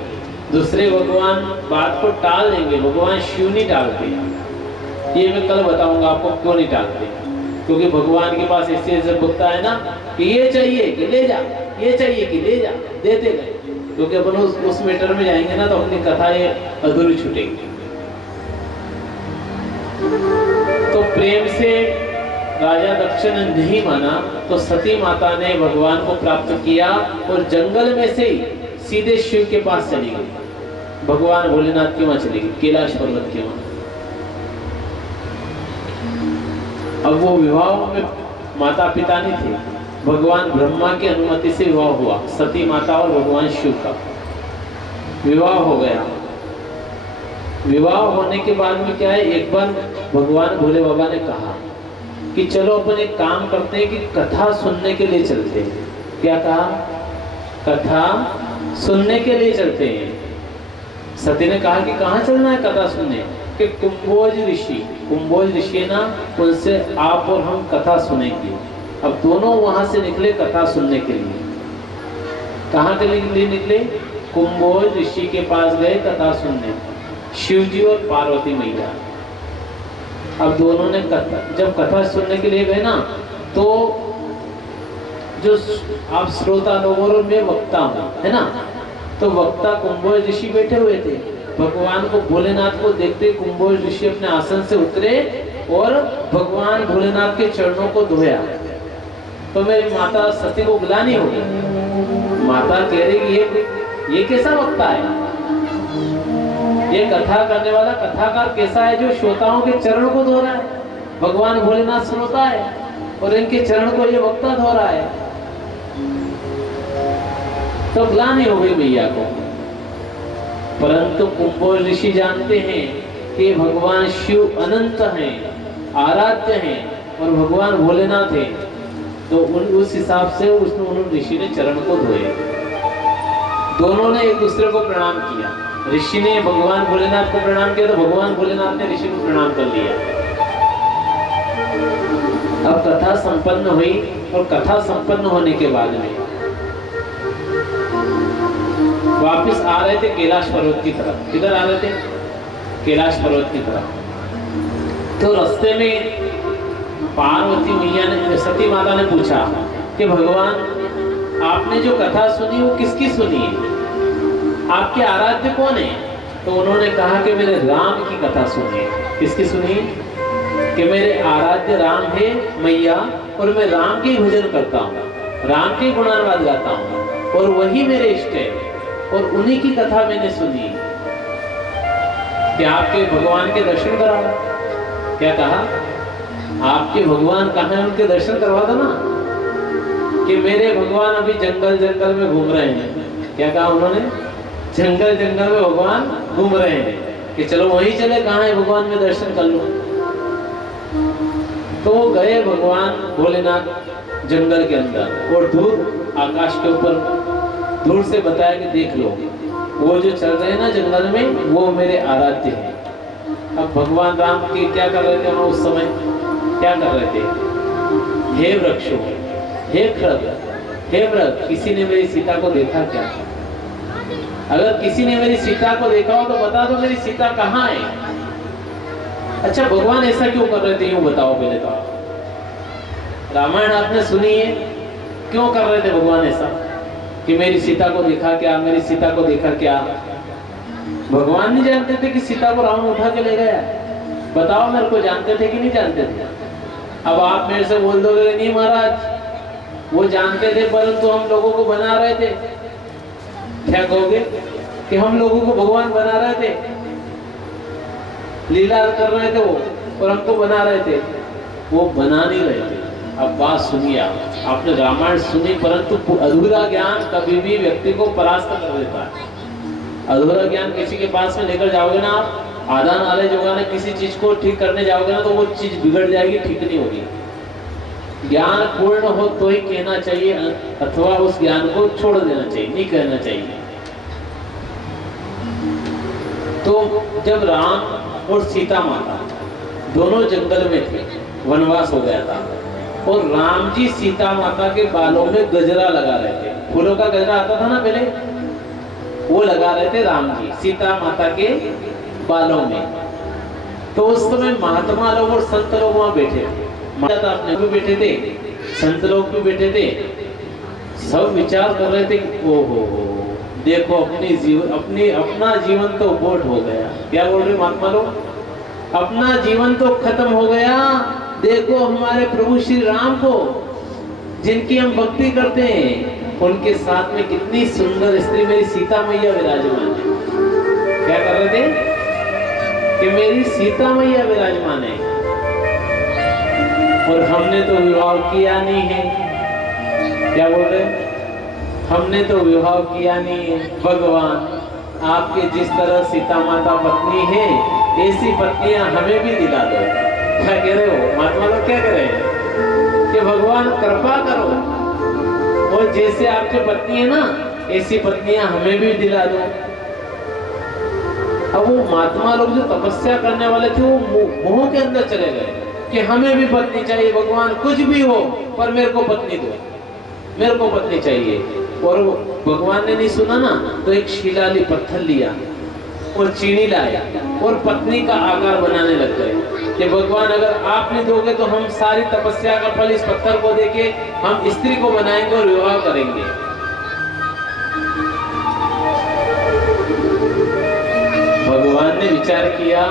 दूसरे भगवान बात को टाल देंगे, भगवान शिव नहीं टालते। ये मैं कल बताऊंगा आपको क्यों नहीं टालते। क्योंकि भगवान के पास ऐसे ऐसे भक्त है ना कि ये चाहिए कि ले जा, ये चाहिए कि ले जा, देते गए। क्योंकि अपन उस मैटर में जाएंगे ना तो अपनी कथा ये अधूरी छूटेगी। तो प्रेम से राजा दक्ष ने नहीं माना, तो सती माता ने भगवान को प्राप्त किया और जंगल में से ही सीधे शिव के पास चली गई। भगवान भोलेनाथ के वहां चली गई, कैलाश पर्वत के वहां। अब वो विवाह में माता पिता नहीं थे, भगवान ब्रह्मा की अनुमति से विवाह हुआ। सती माता और भगवान शिव का विवाह हो गया। विवाह होने के बाद में क्या है, एक बार भगवान भोले बाबा ने कहा कि चलो अपन एक काम करते हैं कि कथा सुनने के लिए चलते हैं। क्या कहा? कथा सुनने के लिए चलते हैं। सती ने कहा कि कहाँ चलना है कथा सुनने? कि कुंभोज ऋषि, कुंभोज ऋषि ना, उनसे आप और हम कथा सुनेंगे। अब दोनों वहां से निकले कथा सुनने के लिए। कहाँ के लिए निकले? कुंभोज ऋषि के पास गए कथा सुनने, शिव जी और पार्वती मैया। अब दोनों ने जब कथा सुनने के लिए गए ना, तो जो आप श्रोता लोगों और मैं वक्ता हूँ, है ना, तो वक्ता कुंभोज ऋषि बैठे हुए थे। भगवान को भोलेनाथ को देखते कुंभोज ऋषि अपने आसन से उतरे और भगवान भोलेनाथ के चरणों को धोया। तो मेरी माता सती को ग्लानि हो गई। माता कह रही ये कैसा वक्ता है, ये कथा करने वाला कथाकार कैसा है जो श्रोताओं के चरण को धो रहा है? भगवान भोलेनाथ श्रोता है और इनके चरण को ये वक्ता धो रहा है। तो ग्लानि हो गई मैया को। परंतु कुंभोज ऋषि जानते हैं कि भगवान शिव अनंत हैं, आराध्य हैं और भगवान भोलेनाथ हैं। तो उस हिसाब से उन ऋषि ने चरण को धोए। दोनों ने एक दूसरे को प्रणाम किया। ऋषि ने भगवान भोलेनाथ को प्रणाम किया तो भगवान भोलेनाथ ने ऋषि को प्रणाम कर लिया। अब कथा संपन्न हुई और कथा संपन्न होने के बाद में वापस आ रहे थे कैलाश पर्वत की तरफ। किधर आ रहे थे? कैलाश पर्वत की तरफ। तो रास्ते में पार्वती मैया ने, सती माता ने पूछा कि भगवान आपने जो कथा सुनी वो किसकी सुनी है? आपके आराध्य कौन है? तो उन्होंने कहा कि मेरे राम की कथा सुनी है। किसकी सुनी? कि मेरे आराध्य राम है मैया और मैं राम के भजन करता हूँ, राम के गुणानुवाद गाता हूँ और वही मेरे इष्ट है और उन्हीं की कथा मैंने सुनी। क्या आपके भगवान के दर्शन कराओ? क्या कहा? आपके भगवान कहाँ है, उनके दर्शन करवा दो ना। कि मेरे भगवान अभी जंगल जंगल में घूम रहे हैं। क्या कहा उन्होंने? जंगल जंगल में भगवान घूम रहे हैं, कि चलो वहीं चले, कहाँ है भगवान में दर्शन कर लो। तो वो गए भगवान भोलेनाथ जंगल के अंदर और दूर आकाश के ऊपर दूर से बताया कि देख लो वो जो चल रहे हैं ना जंगल में, वो मेरे आराध्य हैं। अब भगवान राम के क्या कर रहे थे वहां उस समय? क्या कर रहे थे? हे वृक्षों, हे खड्ग, हे वृक्ष, किसी ने मेरी सीता को देखा क्या? अगर किसी ने मेरी सीता को देखा हो तो बता दो मेरी सीता कहाँ है। अच्छा भगवान ऐसा क्यों कर रहे थे, यूं बताओ पहले तो। रामायण आपने सुनी है, क्यों कर रहे थे भगवान ऐसा कि मेरी सीता को देखा क्या, मेरी सीता को देखा क्या? भगवान नहीं जानते थे कि सीता को रावण उठा के ले गया? बताओ मेरे को, जानते थे कि नहीं जानते थे? अब आप मेरे से बोल दोगे नहीं महाराज वो जानते थे परंतु हम लोगों को बना रहे थे। क्या कहोगे? कि हम लोगों को भगवान बना रहे थे, लीला कर रहे थे वो और हमको बना रहे थे। वो बना नहीं रहे थे। अब बात सुनिए, आपने रामायण सुनी परंतु अधूरा ज्ञान कभी भी व्यक्ति को परास्त कर देता है। अधूरा ज्ञान किसी के पास में लेकर जाओगे ना आप, आधा नॉलेज होगा ना, किसी चीज को ठीक करने जाओगे ना तो वो चीज बिगड़ जाएगी, ठीक नहीं होगी। ज्ञान पूर्ण हो तो ही कहना चाहिए, अथवा उस ज्ञान को छोड़ देना चाहिए, नहीं कहना चाहिए। तो जब राम और सीता माता दोनों जंगल में थे, वनवास हो गया था, और राम जी सीता माता के बालों में गजरा लगा रहे थे, फूलों का गजरा आता था ना पहले, वो लगा रहे थे राम जी सीता माता के बालों में। तो उस समय महात्मा लोग और संत लोग वहां बैठे थे, माता अपने भी बैठे थे, संत लोग भी बैठे थे, सब विचार कर रहे थे, ओहो देखो अपना जीवन तो बोट हो गया। क्या बोल रहे महात्मा लोग? अपना जीवन तो खत्म हो गया। देखो हमारे प्रभु श्री राम को, जिनकी हम भक्ति करते हैं, उनके साथ में कितनी सुंदर स्त्री मेरी सीता मैया विराजमान है। क्या कर रहे थे कि मेरी सीता मैया विराजमान है, और हमने तो विवाह किया नहीं है। क्या बोल रहे? हमने तो विवाह किया नहीं है। भगवान आपके जिस तरह सीता माता पत्नी है, ऐसी पत्नियां हमें भी दिला दो। क्या कह रहे हो महात्मा लोग? क्या कह रहे हैं कि भगवान कृपा करो, और जैसे आपकी पत्नी है ना, ऐसी पत्नियां हमें भी दिला दो। अब वो महात्मा लोग जो तपस्या करने वाले थे, वो मोह के अंदर चले गए कि हमें भी पत्नी चाहिए, भगवान कुछ भी हो पर मेरे को पत्नी दो, मेरे को पत्नी चाहिए। और भगवान ने नहीं सुना ना, तो एक शिलाली पत्थर लिया और चीनी लाया और पत्नी का आकार बनाने लग गए कि भगवान अगर आप नहीं दोगे तो हम सारी तपस्या का फल इस पत्थर को देके हम स्त्री को बनाएंगे और विवाह करेंगे। भगवान ने विचार किया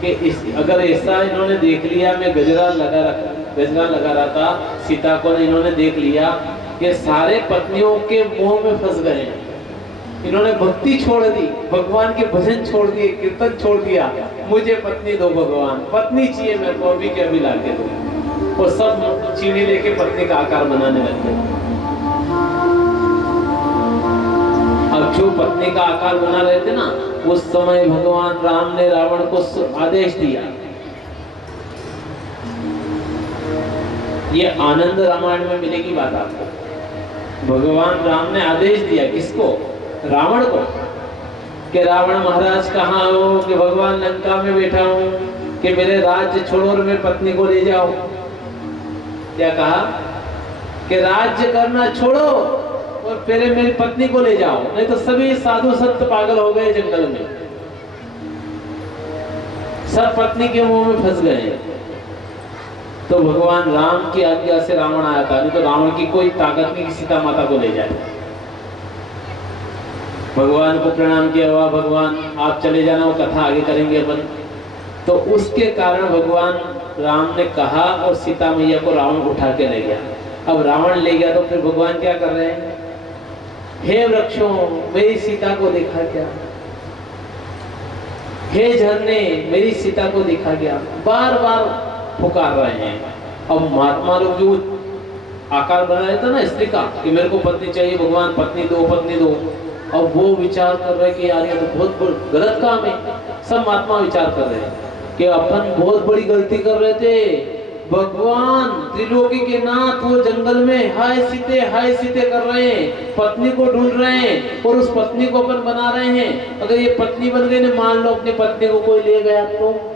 कि अगर ऐसा इन्होंने देख लिया, मैं गजरा लगा रहा था, सीता को इन्होंने देख लिया कि सारे पत्नियों के मोह में फंस गए, इन्होंने भक्ति छोड़ दी, भगवान के भजन छोड़ दिए, कीर्तन छोड़ दिया, मुझे पत्नी दो भगवान, पत्नी चाहिए मेरे को, अभी के अभी लाके दो। और सब चीनी लेके पत्नी का आकार बनाने लग गए। अब जो पत्नी का आकार बना रहे थे ना, उस समय भगवान राम ने रावण को आदेश दिया। ये आनंद रामायण में मिलेगी बात आपको। भगवान राम ने आदेश दिया किसको? रावण को, कि रावण महाराज कहाँ हो, कि भगवान लंका में बैठा हूं, कि मेरे राज्य छोड़ो और मेरी पत्नी को ले जाओ। क्या कहा? कि राज्य करना छोड़ो और पहले मेरी पत्नी को ले जाओ, नहीं तो सभी साधु संत पागल हो गए जंगल में, सब पत्नी के मुंह में फंस गए। तो भगवान राम की आज्ञा से रावण आया था, नहीं तो रावण की कोई ताकत नहीं कि सीता माता को ले जाए। भगवान को प्रणाम किया, हुआ भगवान आप चले जाना, वो कथा आगे करेंगे अपन। तो उसके कारण भगवान राम ने कहा और सीता मैया को रावण उठा के ले गया। अब रावण ले गया तो फिर भगवान क्या कर रहे हैं? हे वृक्षों, मेरी सीता को देखा क्या? हे झरने, मेरी सीता को देखा क्या? बार बार पुकार रहे हैं। अब महात्मा लोग जो आकार बनाया था ना स्त्री का कि मेरे को पत्नी चाहिए, भगवान पत्नी दो, पत्नी दो, अब वो विचार कर रहे कि यार ये तो बहुत गलत काम है। सब महात्मा विचार कर रहे हैं कि अपन बहुत बड़ी गलती कर रहे थे, भगवान त्रिलोकी के नाथ वो जंगल में हाय सीते कर रहे हैं, पत्नी को ढूंढ रहे हैं और उस पत्नी को अपन बना रहे हैं। अगर ये पत्नी बन गई, मान लो अपनी पत्नी को कोई ले गया, तो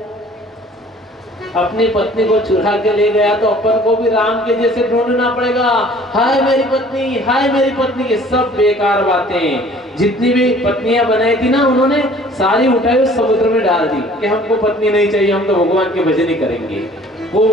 अपनी पत्नी को चुरा के ले गया तो अपन को भी राम के जैसे ढूंढना पड़ेगा, हाय मेरी पत्नी, हाय मेरी पत्नी। ये सब बेकार बातें। जितनी भी पत्नियां बनाई थी ना, उन्होंने सारी उठाई समुद्र में डाल दी कि हमको पत्नी नहीं चाहिए, हम तो भगवान के भजन ही करेंगे। वो